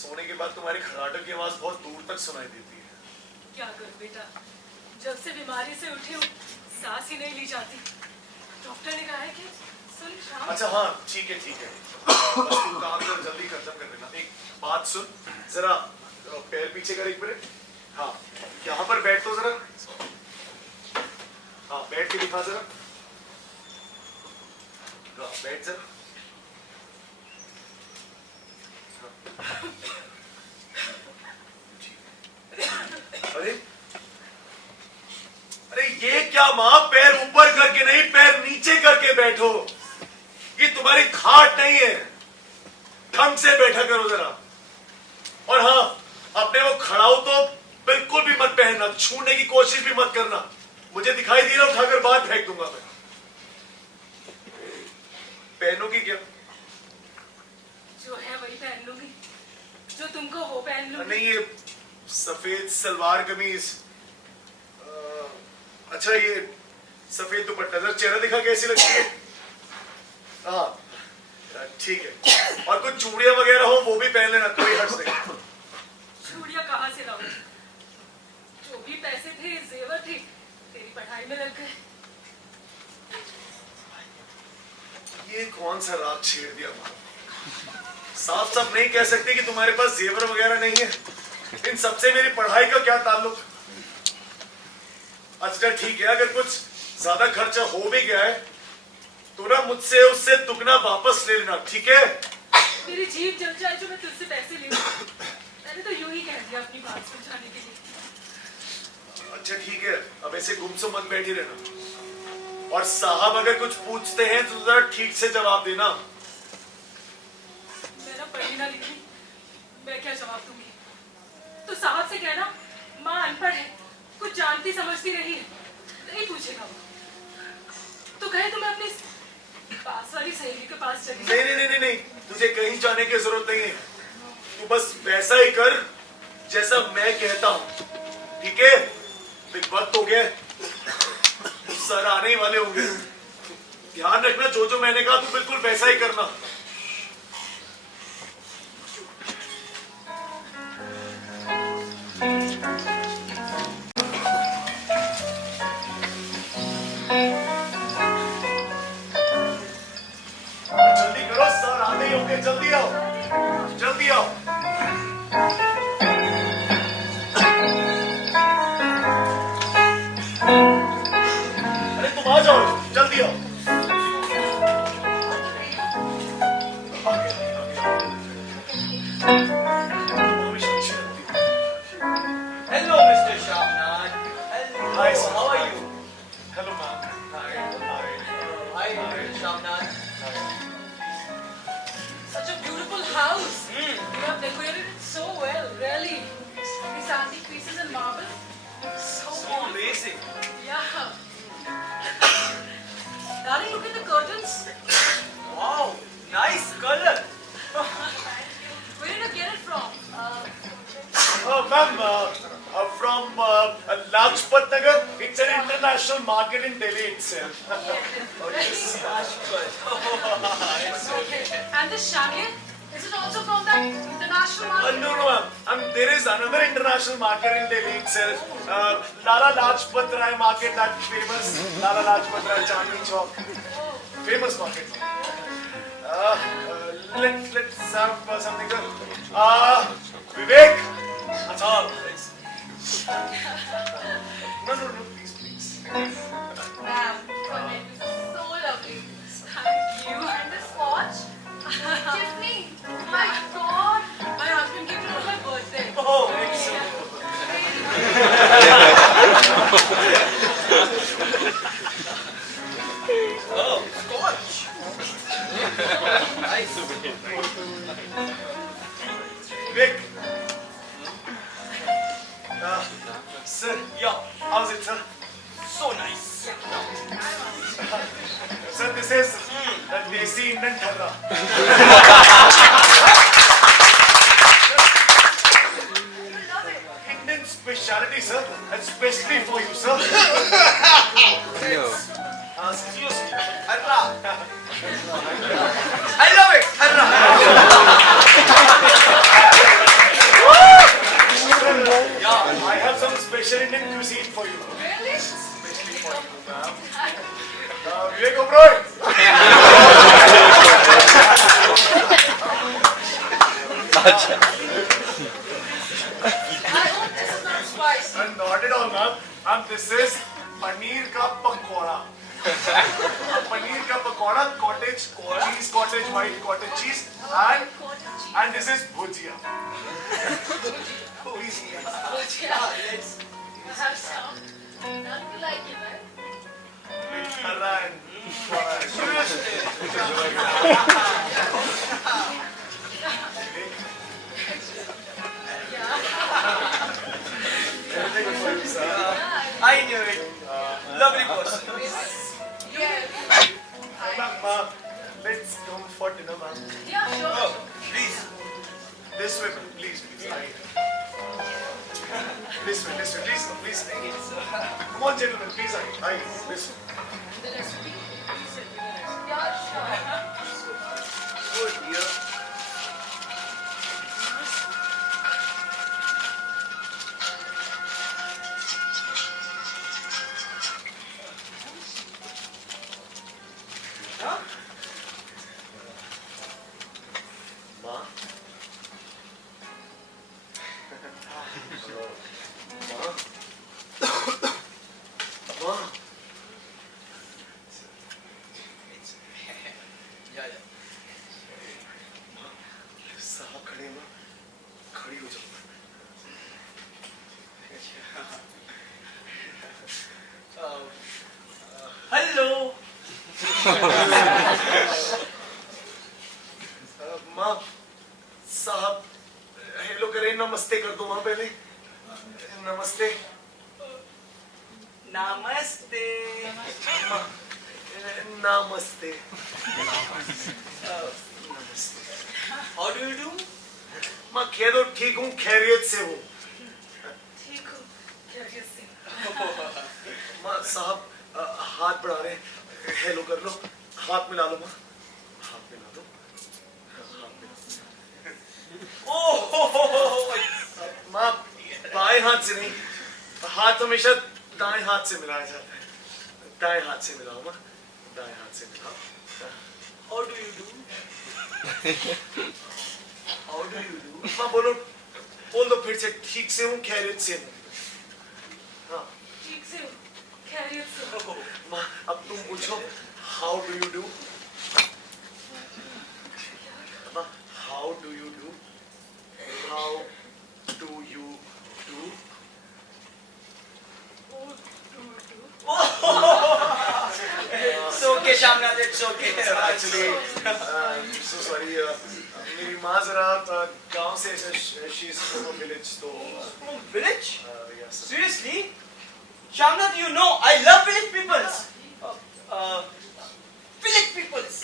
सोने के बाद तुम्हारी खर्राटों की आवाज बहुत दूर तक सुनाई देती है। क्या कर बेटा, जब से बीमारी से उठी हूँ सांस ही नहीं ली जाती। डॉक्टर ने कहा है कि सुन शाम। अच्छा हाँ ठीक है बस तू काम कर, जल्दी खत्म कर देना। एक बात सुन, जरा पैर पीछे कर एक मिनट। हाँ यहाँ पर बैठ तो जरा, हाँ बैठ के दिखा जरा, हाँ बैठ जरा। अरे अरे ये क्या मां, पैर ऊपर करके नहीं पैर नीचे करके बैठो, ये तुम्हारी खाट नहीं है, ढंग से बैठा करो जरा। और हाँ अपने वो खड़ाऊ तो बिल्कुल भी मत पहनना, छूने की कोशिश भी मत करना, मुझे दिखाई दे रहा उठाकर बाहर फेंक दूंगा मैं। पहनोगी क्या? जो है वही पहन लूंगी, जो तुमको हो पहन लूंगी। नहीं ये सफेद सलवार कमीज, अच्छा ये सफेद दुपट्टा, जरा चेहरा दिखा कैसी लगती है? हाँ ठीक है, और कुछ चूड़ियां वगैरह हो वो भी पहन लेना, कोई हर्ज नहीं। चूड़ियां कहाँ से लाऊं? जो भी पैसे थे जेवर थे तेरी पढ़ाई में लग गए। ये कौन सा राग छेड़ दिया मां? साफ साफ नहीं कह सकते कि तुम्हारे पास जेवर वगैरह नहीं है? इन सबसे मेरी पढ़ाई का क्या ताल्लुक? अच्छा ठीक है, अगर कुछ ज्यादा खर्चा हो भी गया है तो ना मुझसे उससे दुगना वापस ले लेना, ठीक है? मेरी जीभ जल जाए जो मैं तुझसे पैसे ले लूं। मैंने तो यूं ही कह दिया अपनी बात समझाने के लिए। अच्छा ठीक है, अब ऐसे गुमसुम मत बैठी रहना, और साहब अगर कुछ पूछते हैं तो जरा ठीक से जवाब देना। मैं ना पढ़ी ना लिखी, मैं क्या जवाब दूंगी? तो साहब से कहना माँ अनपढ़ है, कुछ जानती समझती नहीं है, नहीं पूछेगा वो। तो कहे तो मैं अपनी पास वाली सहेली के पास चली जाऊं। नहीं, तुझे कहीं जाने की जरूरत नहीं है, तू बस वैसा ही कर जैसा मैं कहता हूँ, ठीक है? वक्त हो गया, सर आने ही वाले होंगे, ध्यान रखना जो जो मैंने कहा तू बिल्कुल वैसा ही करना। जल्दी करो, सर आने ही होंगे, जल्दी आओ, जल्दी आओ। अरे तुम आ जाओ, जल्दी आओ। Hello, Mr. Shamnath. Hello. Hi, sir. How are you? Hello ma'am. Hi, Mr. Shamnath. Such a beautiful house. You have decorated it so well, really. These antique pieces in marble, so beautiful. amazing. Yeah. Darling, look at the curtains. Wow, nice color. Where did you get it from? Ma'am, from Lajpat Nagar. It's an international market in Delhi itself. Okay. And this chandelier, is it also from that international market? No, ma'am. There is another international market in Delhi itself. Lala Lajpat Rai market, that famous Lala Lajpat Rai Chandni Chowk. Famous market. Let's have something good. Vivek. No, please. Ma'am, your name is so lovely. Thank you. And this watch? Tiffany. My God. My husband gave it on my birthday. Oh, excellent. Oh, Scotch. Nice. Vivek. Sir, Yeah, how's it, sir? so nice. Sir, this is desi Indian tharra Indian specialty, sir, and especially for you, sir. Seriously. Hurrah I love it hurrah Yeah, I have some special Indian cuisine for you. Really? Especially for you, ma'am. Vivek Oberoi. I hope this is not spicy. And not at all, ma'am. This is paneer ka pakora. Paneer ka pakora, cottage cheese, cottage white cottage cheese, and this is bhujia. Please, Let's have some. Not to like it, right? Tharra and I knew it lovely person Yes. ma'am, let's come for dinner, ma'am. Yeah, sure. please This way, ma'am. Please. This way, please. Come on, gentlemen, please. This way. The recipe? Yeah, sure. oh dear huh? Ma? Ma? yeah साहब खड़े ना खड़ी हो जाओ hello माँ साहब hello करे नमस्ते कर दो वहां पहले नमस्ते namaste माँ नमस्ते how do you do माँ कह दो ठीक हूँ खैरियत से हूँ ठीक हो. Curious thing. माँ साहब हाथ बढ़ा रहे हैं हेलो कर लो हाथ मिला लो माँ हाथ मिला दो oh माँ बाएं हाथ से नहीं हाथ हमेशा दाएं हाथ से मिलाया जाता है दाएं हाथ से मिलाओ माँ दाएं हाथ से मिलाओ how do you do how do you do माँ बोलो बोल दो फिर से ठीक से हूँ खैरियत से हूँ हाँ ठीक से हो. Curious हो. माँ अब तुम पूछो हाउ डू यू डू माँ how do you do how do you do it's okay Shamnath it's okay actually so sorry मेरी माँ जरा गांव से शी इज फ्रॉम विलेज तो from village yes seriously Shamnath you know I love village peoples village peoples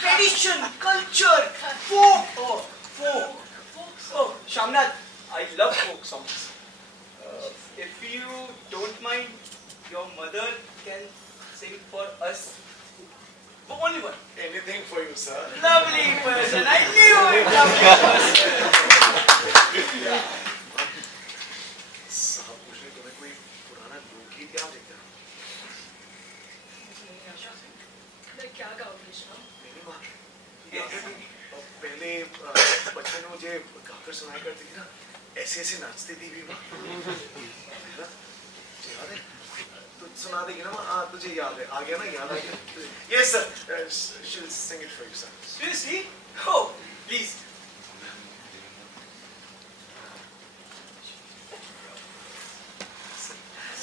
tradition culture folk oh Shamnath I love folk songs if you don't mind your mother can sing for us but only one anything for you sir lovely person I knew it lovely person साहब पूछ रहे तुम्हें कोई पुराना लोकगीत याद है क्या मैं क्या गाऊंगी शाम? मेरी माँ पहले बचपन में मुझे गाकर सुनाई करती थी ना ऐसे ऐसे नाचती थी भी माँ है ना? तुझे याद है तू सुना देगी ना माँ हाँ तुझे याद है आ गया ना याद आ गया yes sir she'll sing it for you sir seriously oh please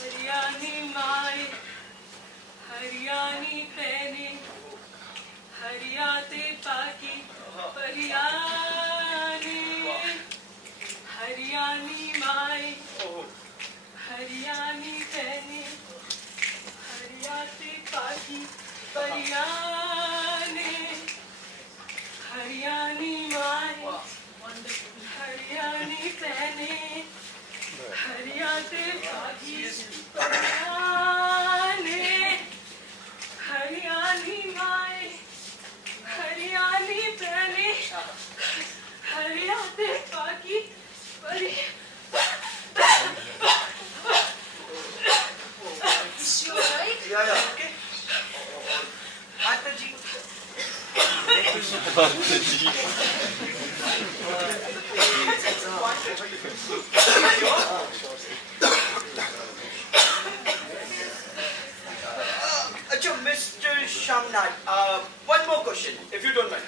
Haryani माए हरियाणी पहने हरियाते पाकी परियाने हरियाणी माए हरियाणी पहने हरियाते पाकी परियाने अच्छा mister Shamnath, one more question if you don't mind.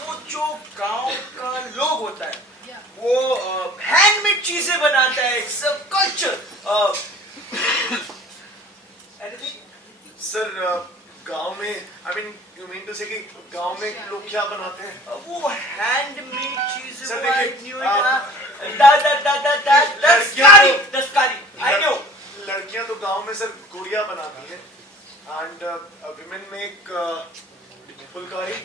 वो जो गांव का लोग होता है वो हैंडमेड चीजें बनाता है, it's a culture. Anything sir गांव में I mean you mean to say कि गांव में लोग क्या बनाते हैं? वो हैंडमेड चीजें सर, वो I देखिए, knew it, दस्तकारी दस्तकारी आई नो। लड़कियां तो गांव में सर गुड़िया बनाती है and women make Phulkari.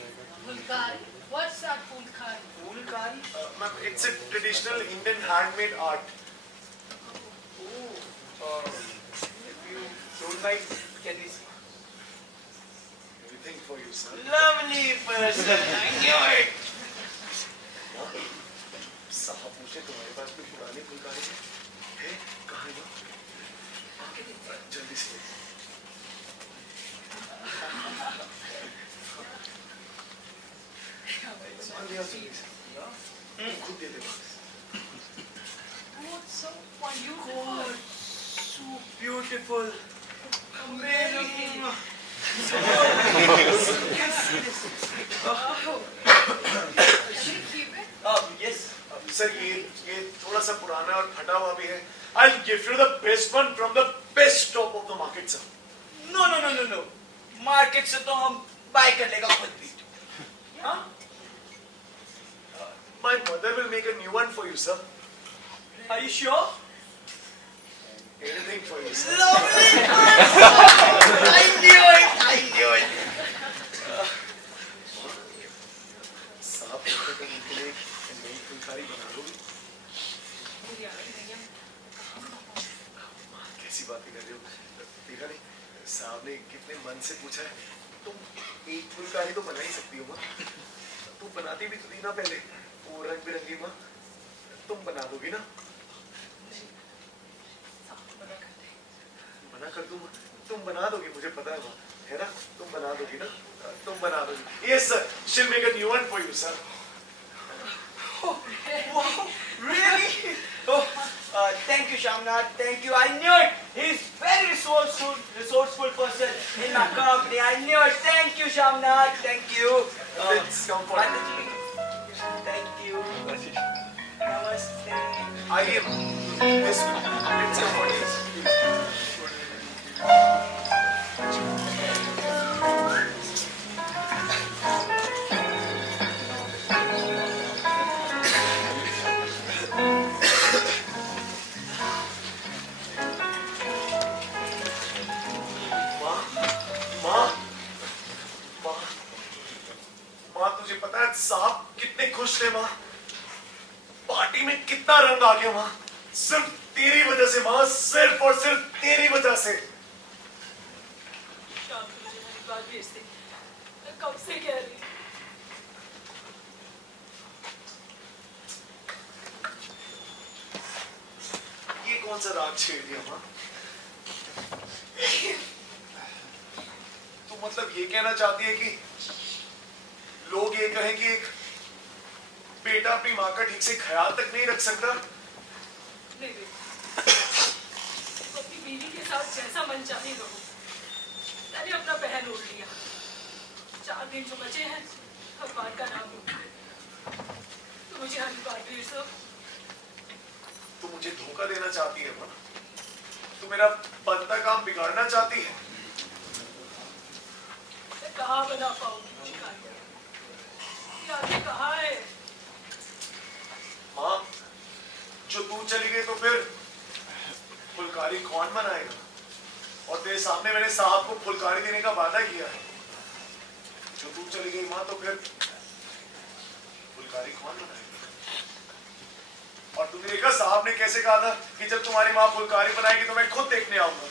Phulkari? What's that Phulkari? Phulkari? Ma'am it's a traditional Indian handmade art. If you don't mind, can we see? Everything for you, sir. Lovely person, I knew it. साहब पूछे तुम्हारे पास कोई पुरानी फुलकारी है? कहाँ है वो? जल्दी से। खुद दे दे। God, so beautiful. Amazing. Yes. Sir ये थोड़ा सा पुराना और फटा हुआ भी है। I'll give you the best one from the best top of the market, sir. No. Market से तो हम बाय कर लेगा खुद भी। हाँ? My mother will make a new one for you, sir. Are you sure? Anything for you, sir. Lovely person. I knew it. साहब उनके लिए नई फुलकारी बना लोगी? कैसी बातें कर रहे हो? देखा नहीं साहब ने कितने मन से पूछा है। तुम एक फुलकारी तो बना ही सकती हो माँ। तुम बनाती भी तो थी ना पहले वो रंग बिरंगी माँ। तुम बना दोगी ना? मना कर दूं माँ? तुम बना दोगी मुझे पता है माँ, है ना? तुम बना दोगी ना? तुम बना दोगी। Yes sir, she'll make a new one for you sir. Wow, really? Oh, thank you, Shamnath. Thank you. I knew it. He's very resourceful person in my company. I knew it. Thank you, Shamnath. Thank you. Let's come for it. Thank you. Namaste. आइए this let's come for this. तुझे पता है साहब कितने खुश थे माँ? Party में कितना रंग आ गया माँ, सिर्फ तेरी वजह से माँ, सिर्फ और सिर्फ तेरी वजह से। शाम को मुझे मेरी बात भेज दे, मैं कब से कह रही हूँ। ये कौन सा राग छेड़ दिया माँ? तू मतलब ये कहना चाहती है कि लोग ये कहें कि एक बेटा अपनी माँ का ठीक से ख्याल तक नहीं रख सकता? नहीं बेटा, अपनी बीवी के साथ जैसा मन चाहे रहो। मैंने अपना पहन ओढ़ लिया। 4 दिन जो बचे हैं, हर बात का नाम लो। तो मुझे हर बात भेज दो। तू मुझे धोखा देना चाहती है माँ? तू मेरा बनता काम बिगाड़ना चाहती है? मैं कहाँ बना पाऊंगी? आगे कहाँ है? माँ, जो तू चली गई तो फिर फुलकारी कौन बनाएगा? और तेरे सामने मैंने साहब को फुलकारी देने का वादा किया है। जो तू चली गई माँ तो फिर फुलकारी कौन बनाएगा? और तूने देखा साहब ने कैसे कहा था कि जब तुम्हारी माँ फुलकारी बनाएगी तो मैं खुद देखने आऊंगा।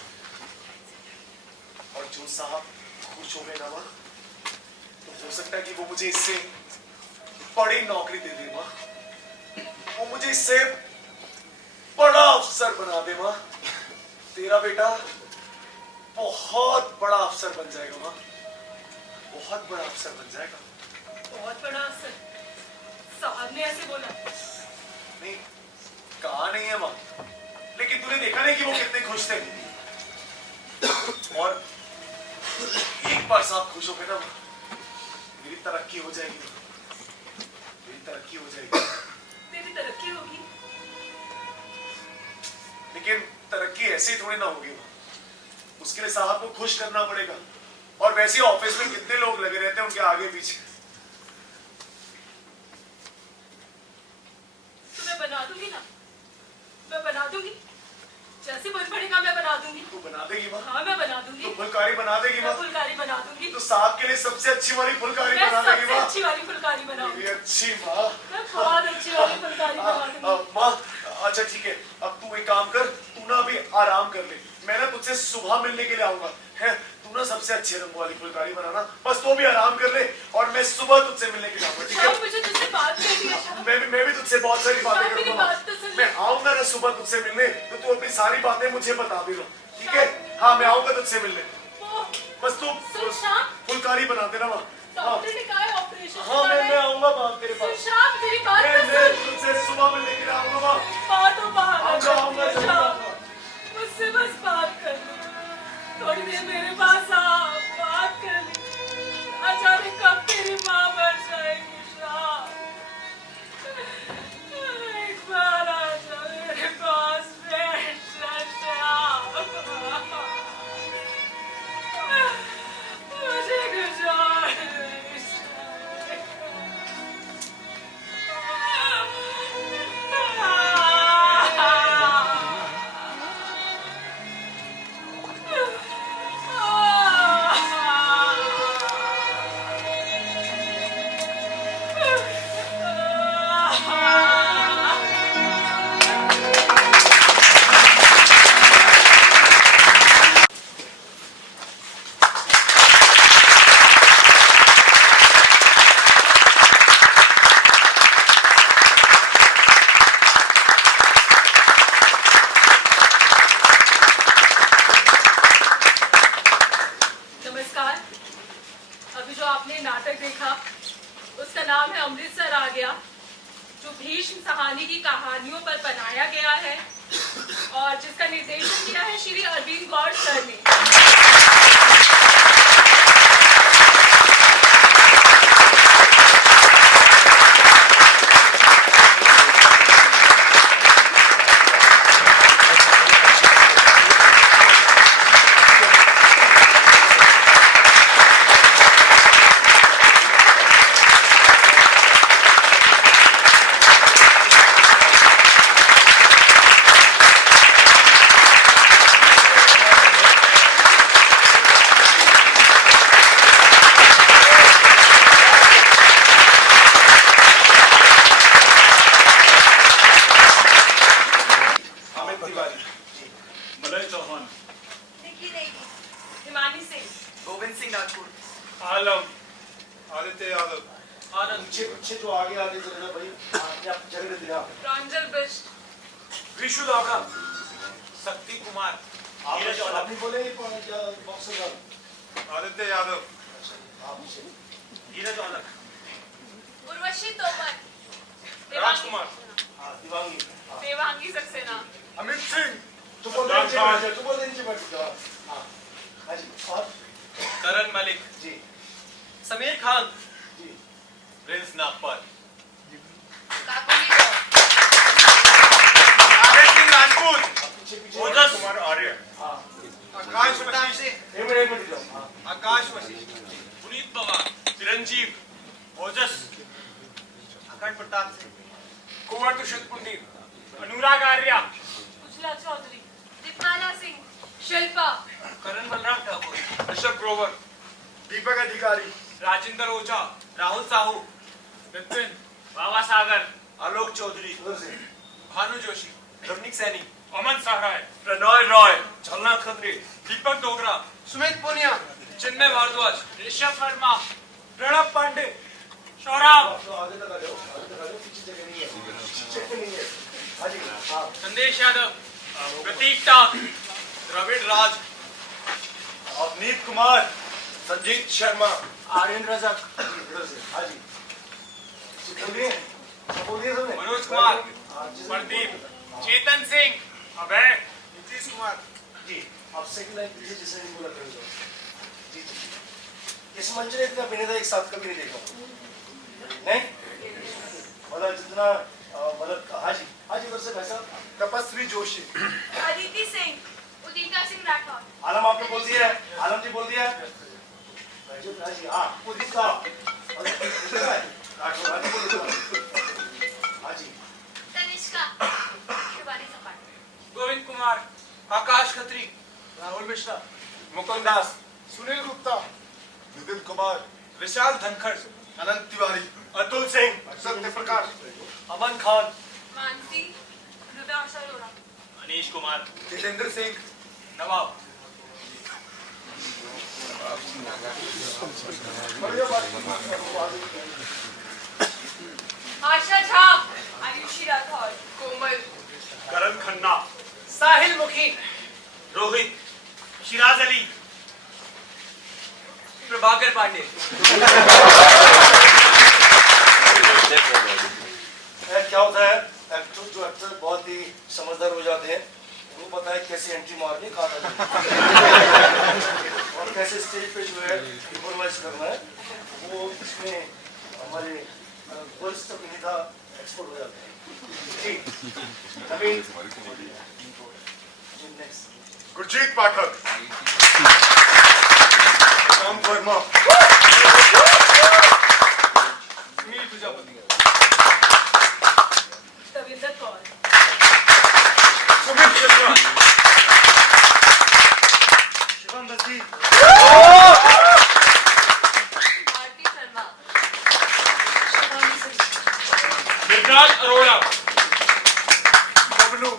और जो साहब खुश हो गए ना माँ, तो हो सकता है कि वो मुझे इससे बड़ी नौकरी दे दे माँ। वो मुझे इससे बड़ा अफसर बना दे माँ। तेरा बेटा बहुत बड़ा अफसर बन जाएगा माँ, बहुत बड़ा अफसर बन जाएगा। बहुत बड़ा अफसर? साहब ने ऐसे बोला? नहीं, कहा नहीं है माँ, लेकिन तूने देखा नहीं कि वो कितने खुश थे। और एक बार साहब खुश हो गए ना, मेरी तरक्की हो जाएगी, मेरी तरक्की हो जाएगी। तेरी तरक्की होगी? लेकिन तरक्की ऐसे ही थोड़ी ना होगी, उसके लिए साहब को खुश करना पड़ेगा। और वैसे ही ऑफिस में कितने लोग लगे रहते हैं उनके आगे पीछे। तो मैं बना दूंगी ना, मैं बना दूंगी, जैसे बन पड़ेगा मैं बना दूंगी। तू बना देगी माँ? हाँ मैं बना दूंगी। तू फुलकारी बना देगी माँ? मैं फुलकारी बना दूंगी। तो साहब के लिए सबसे अच्छी वाली फुलकारी मैं बना देगी सबसे माँ? अच्छी वाली फुलकारी बनाऊंगी। मेरी अच्छी माँ, मैं बहुत अच्छी वाली फुलकारी बना दूंगी। माँ अच्छा ठीक है, अब तू एक काम कर, तू ना अभी आराम कर ले, मैं ना तुझसे सुबह मिलने के लिए आऊंगा, है? तू ना सबसे अच्छे रंग वाली फुलकारी बनाना, बस तू भी आराम कर ले और मैं सुबह तुझसे मिलने के लिए आऊंगा, ठीक है? शाम मुझे तुझसे बात करनी है शाम। मैं भी तुझसे बहुत सारी बातें शाम मेरी करूंगा। बात तो सुन ले। मैं आऊंगा ना सुबह तुझसे मिलने, तो तू अपनी सारी बातें मुझे बता भी लो, ठीक है? हाँ मैं आऊंगा तुझसे मिलने, बस तू सुन शाम, फुलकारी बना देना माँ। हाँ डॉक्टर ने कहा है ऑपरेशन हाँ मैं आऊंगा माँ तेरे सुन पास। शाम, मेरी बात तो मैं सुन। तुझसे सुबह मिलने के लिए आऊंगा माँ। बात तो बाहर आऊंगा आऊंगा है, जरूर शाम। आऊंगा। मुझसे बस बात कर ले, थोड़ी देर मेरे पास आ, बात कर ले। अचानक कब तेरी माँ मर जाएगी शाम? एक बार आ जा मेरे पास, बैठ जा शाम। मुझे गुजार दे नमस्कार। अभी जो आपने नाटक देखा उसका नाम है अमृतसर आ गया, जो भीष्म सहानी की कहानियों पर बनाया गया है और जिसका निर्देशन किया है श्री अरविंद गौड़ सर ने। मलय चौहान, हिमानी सिंह, गोविंद सिंह नागपुर। आलम, आदित्य यादव, आनंद पीछे जो आगे आगे चलना भाई, आप जगह दिया। प्रांजल बिष्ट, विशु दावड़ा, शक्ति कुमार, आप भी बोले बॉक्सर आदित्य यादव, नीरज औलख, उर्वशी तोमर, राजकुमार, दिवांगी, देवांगी सक्सेना, अमित सिंह, तू बोल नीचे बैठ जा। हाँ हाँ जी, और करण मलिक, जी समीर खान, जी प्रिंस नागपाल, राजपूत, पीछे पीछे ओजस कुमार आर्य, हाँ आकाश वशिष्ठ, एक मिनट जाओ। हाँ आकाश वशिष्ठ, पुनीत पवार, चिरंजीव, ओजस, अखंड प्रताप सिंह, कुंवर तुषित पुंडीर, अनुराग आर्या, उजला चौधरी, दीपाला सिंह, शिल्पा, करण बलराम ठाकुर, ऋषभ ग्रोवर, दीपक अधिकारी, राजेंद्र ओझा, राहुल साहू, नितिन, बाबा सागर, आलोक चौधरी, उधर से भानु जोशी, रमनिक सैनी, अमन सहराय, प्रणॉय रॉय, झलनाथ खत्री, दीपक डोगरा, सुमित पुनिया, चिन्मय भारद्वाज, ऋषभ वर्मा, प्रणब पांडे, सौरभ, तो आगे तक आ जाओ, पीछे जगह नहीं है, पीछे नहीं है। हाँ जी हाँ संदेश यादव, प्रतीक टाक, द्रविड़ राज, अवनीत कुमार, संजीत शर्मा, आर्यन रजक हाँ जी बोलिए बोलिए सबने मनोज कुमार, प्रदीप चेतन सिंह, अबे नीतीश कुमार जी आप सेकंड लाइन कीजिए जिसे नहीं बोला कर दो जी जी इस मंच ने इतना अभिनेता एक साथ कभी नहीं देखा नहीं मतलब जितना मतलब हाँ जी उधर से भाई साहब तपस्वी जोशी अदिति सिंह, उदिता सिंह राठौर। आलम आपने बोल दिया है आलम जी बोल दिया है हाँ जी हाँ उदित का हाँ जी तनिष्का, शिवानी सपाट। गोविंद कुमार, आकाश खत्री, राहुल मिश्रा मुकुंद दास, सुनील गुप्ता, नितिन कुमार, विशाल धनखड़, अनंत तिवारी, अतुल सिंह सत्य प्रकाश, अमन खान मानसी, रुद्रांश अरोड़ा। अनीश कुमार जितेंद्र सिंह, नवाब आशा झा, आयुषी राठौर, कोमल, करण खन्ना, साहिल मुखी, रोहित शिराज अली प्रभाकर पांडे, क्या होता है एक्टर जो एक्टर बहुत ही समझदार हो जाते हैं वो पता है कैसे एंट्री मारनी है कहाँ और कैसे स्टेज पे जो है इम्प्रोवाइज करना है वो इसमें हमारे वरिष्ठ अभिनेता एक्सपर्ट हो जाते हैं जी नवीन नेक्स्ट गुरजीत पाठक, राम वर्मा, सुनील प्रजापति, तविंदर कौर, सुमित चंद्रा, शिवम दस्ती आरती शर्मा, विराज अरोड़ा, बबलू,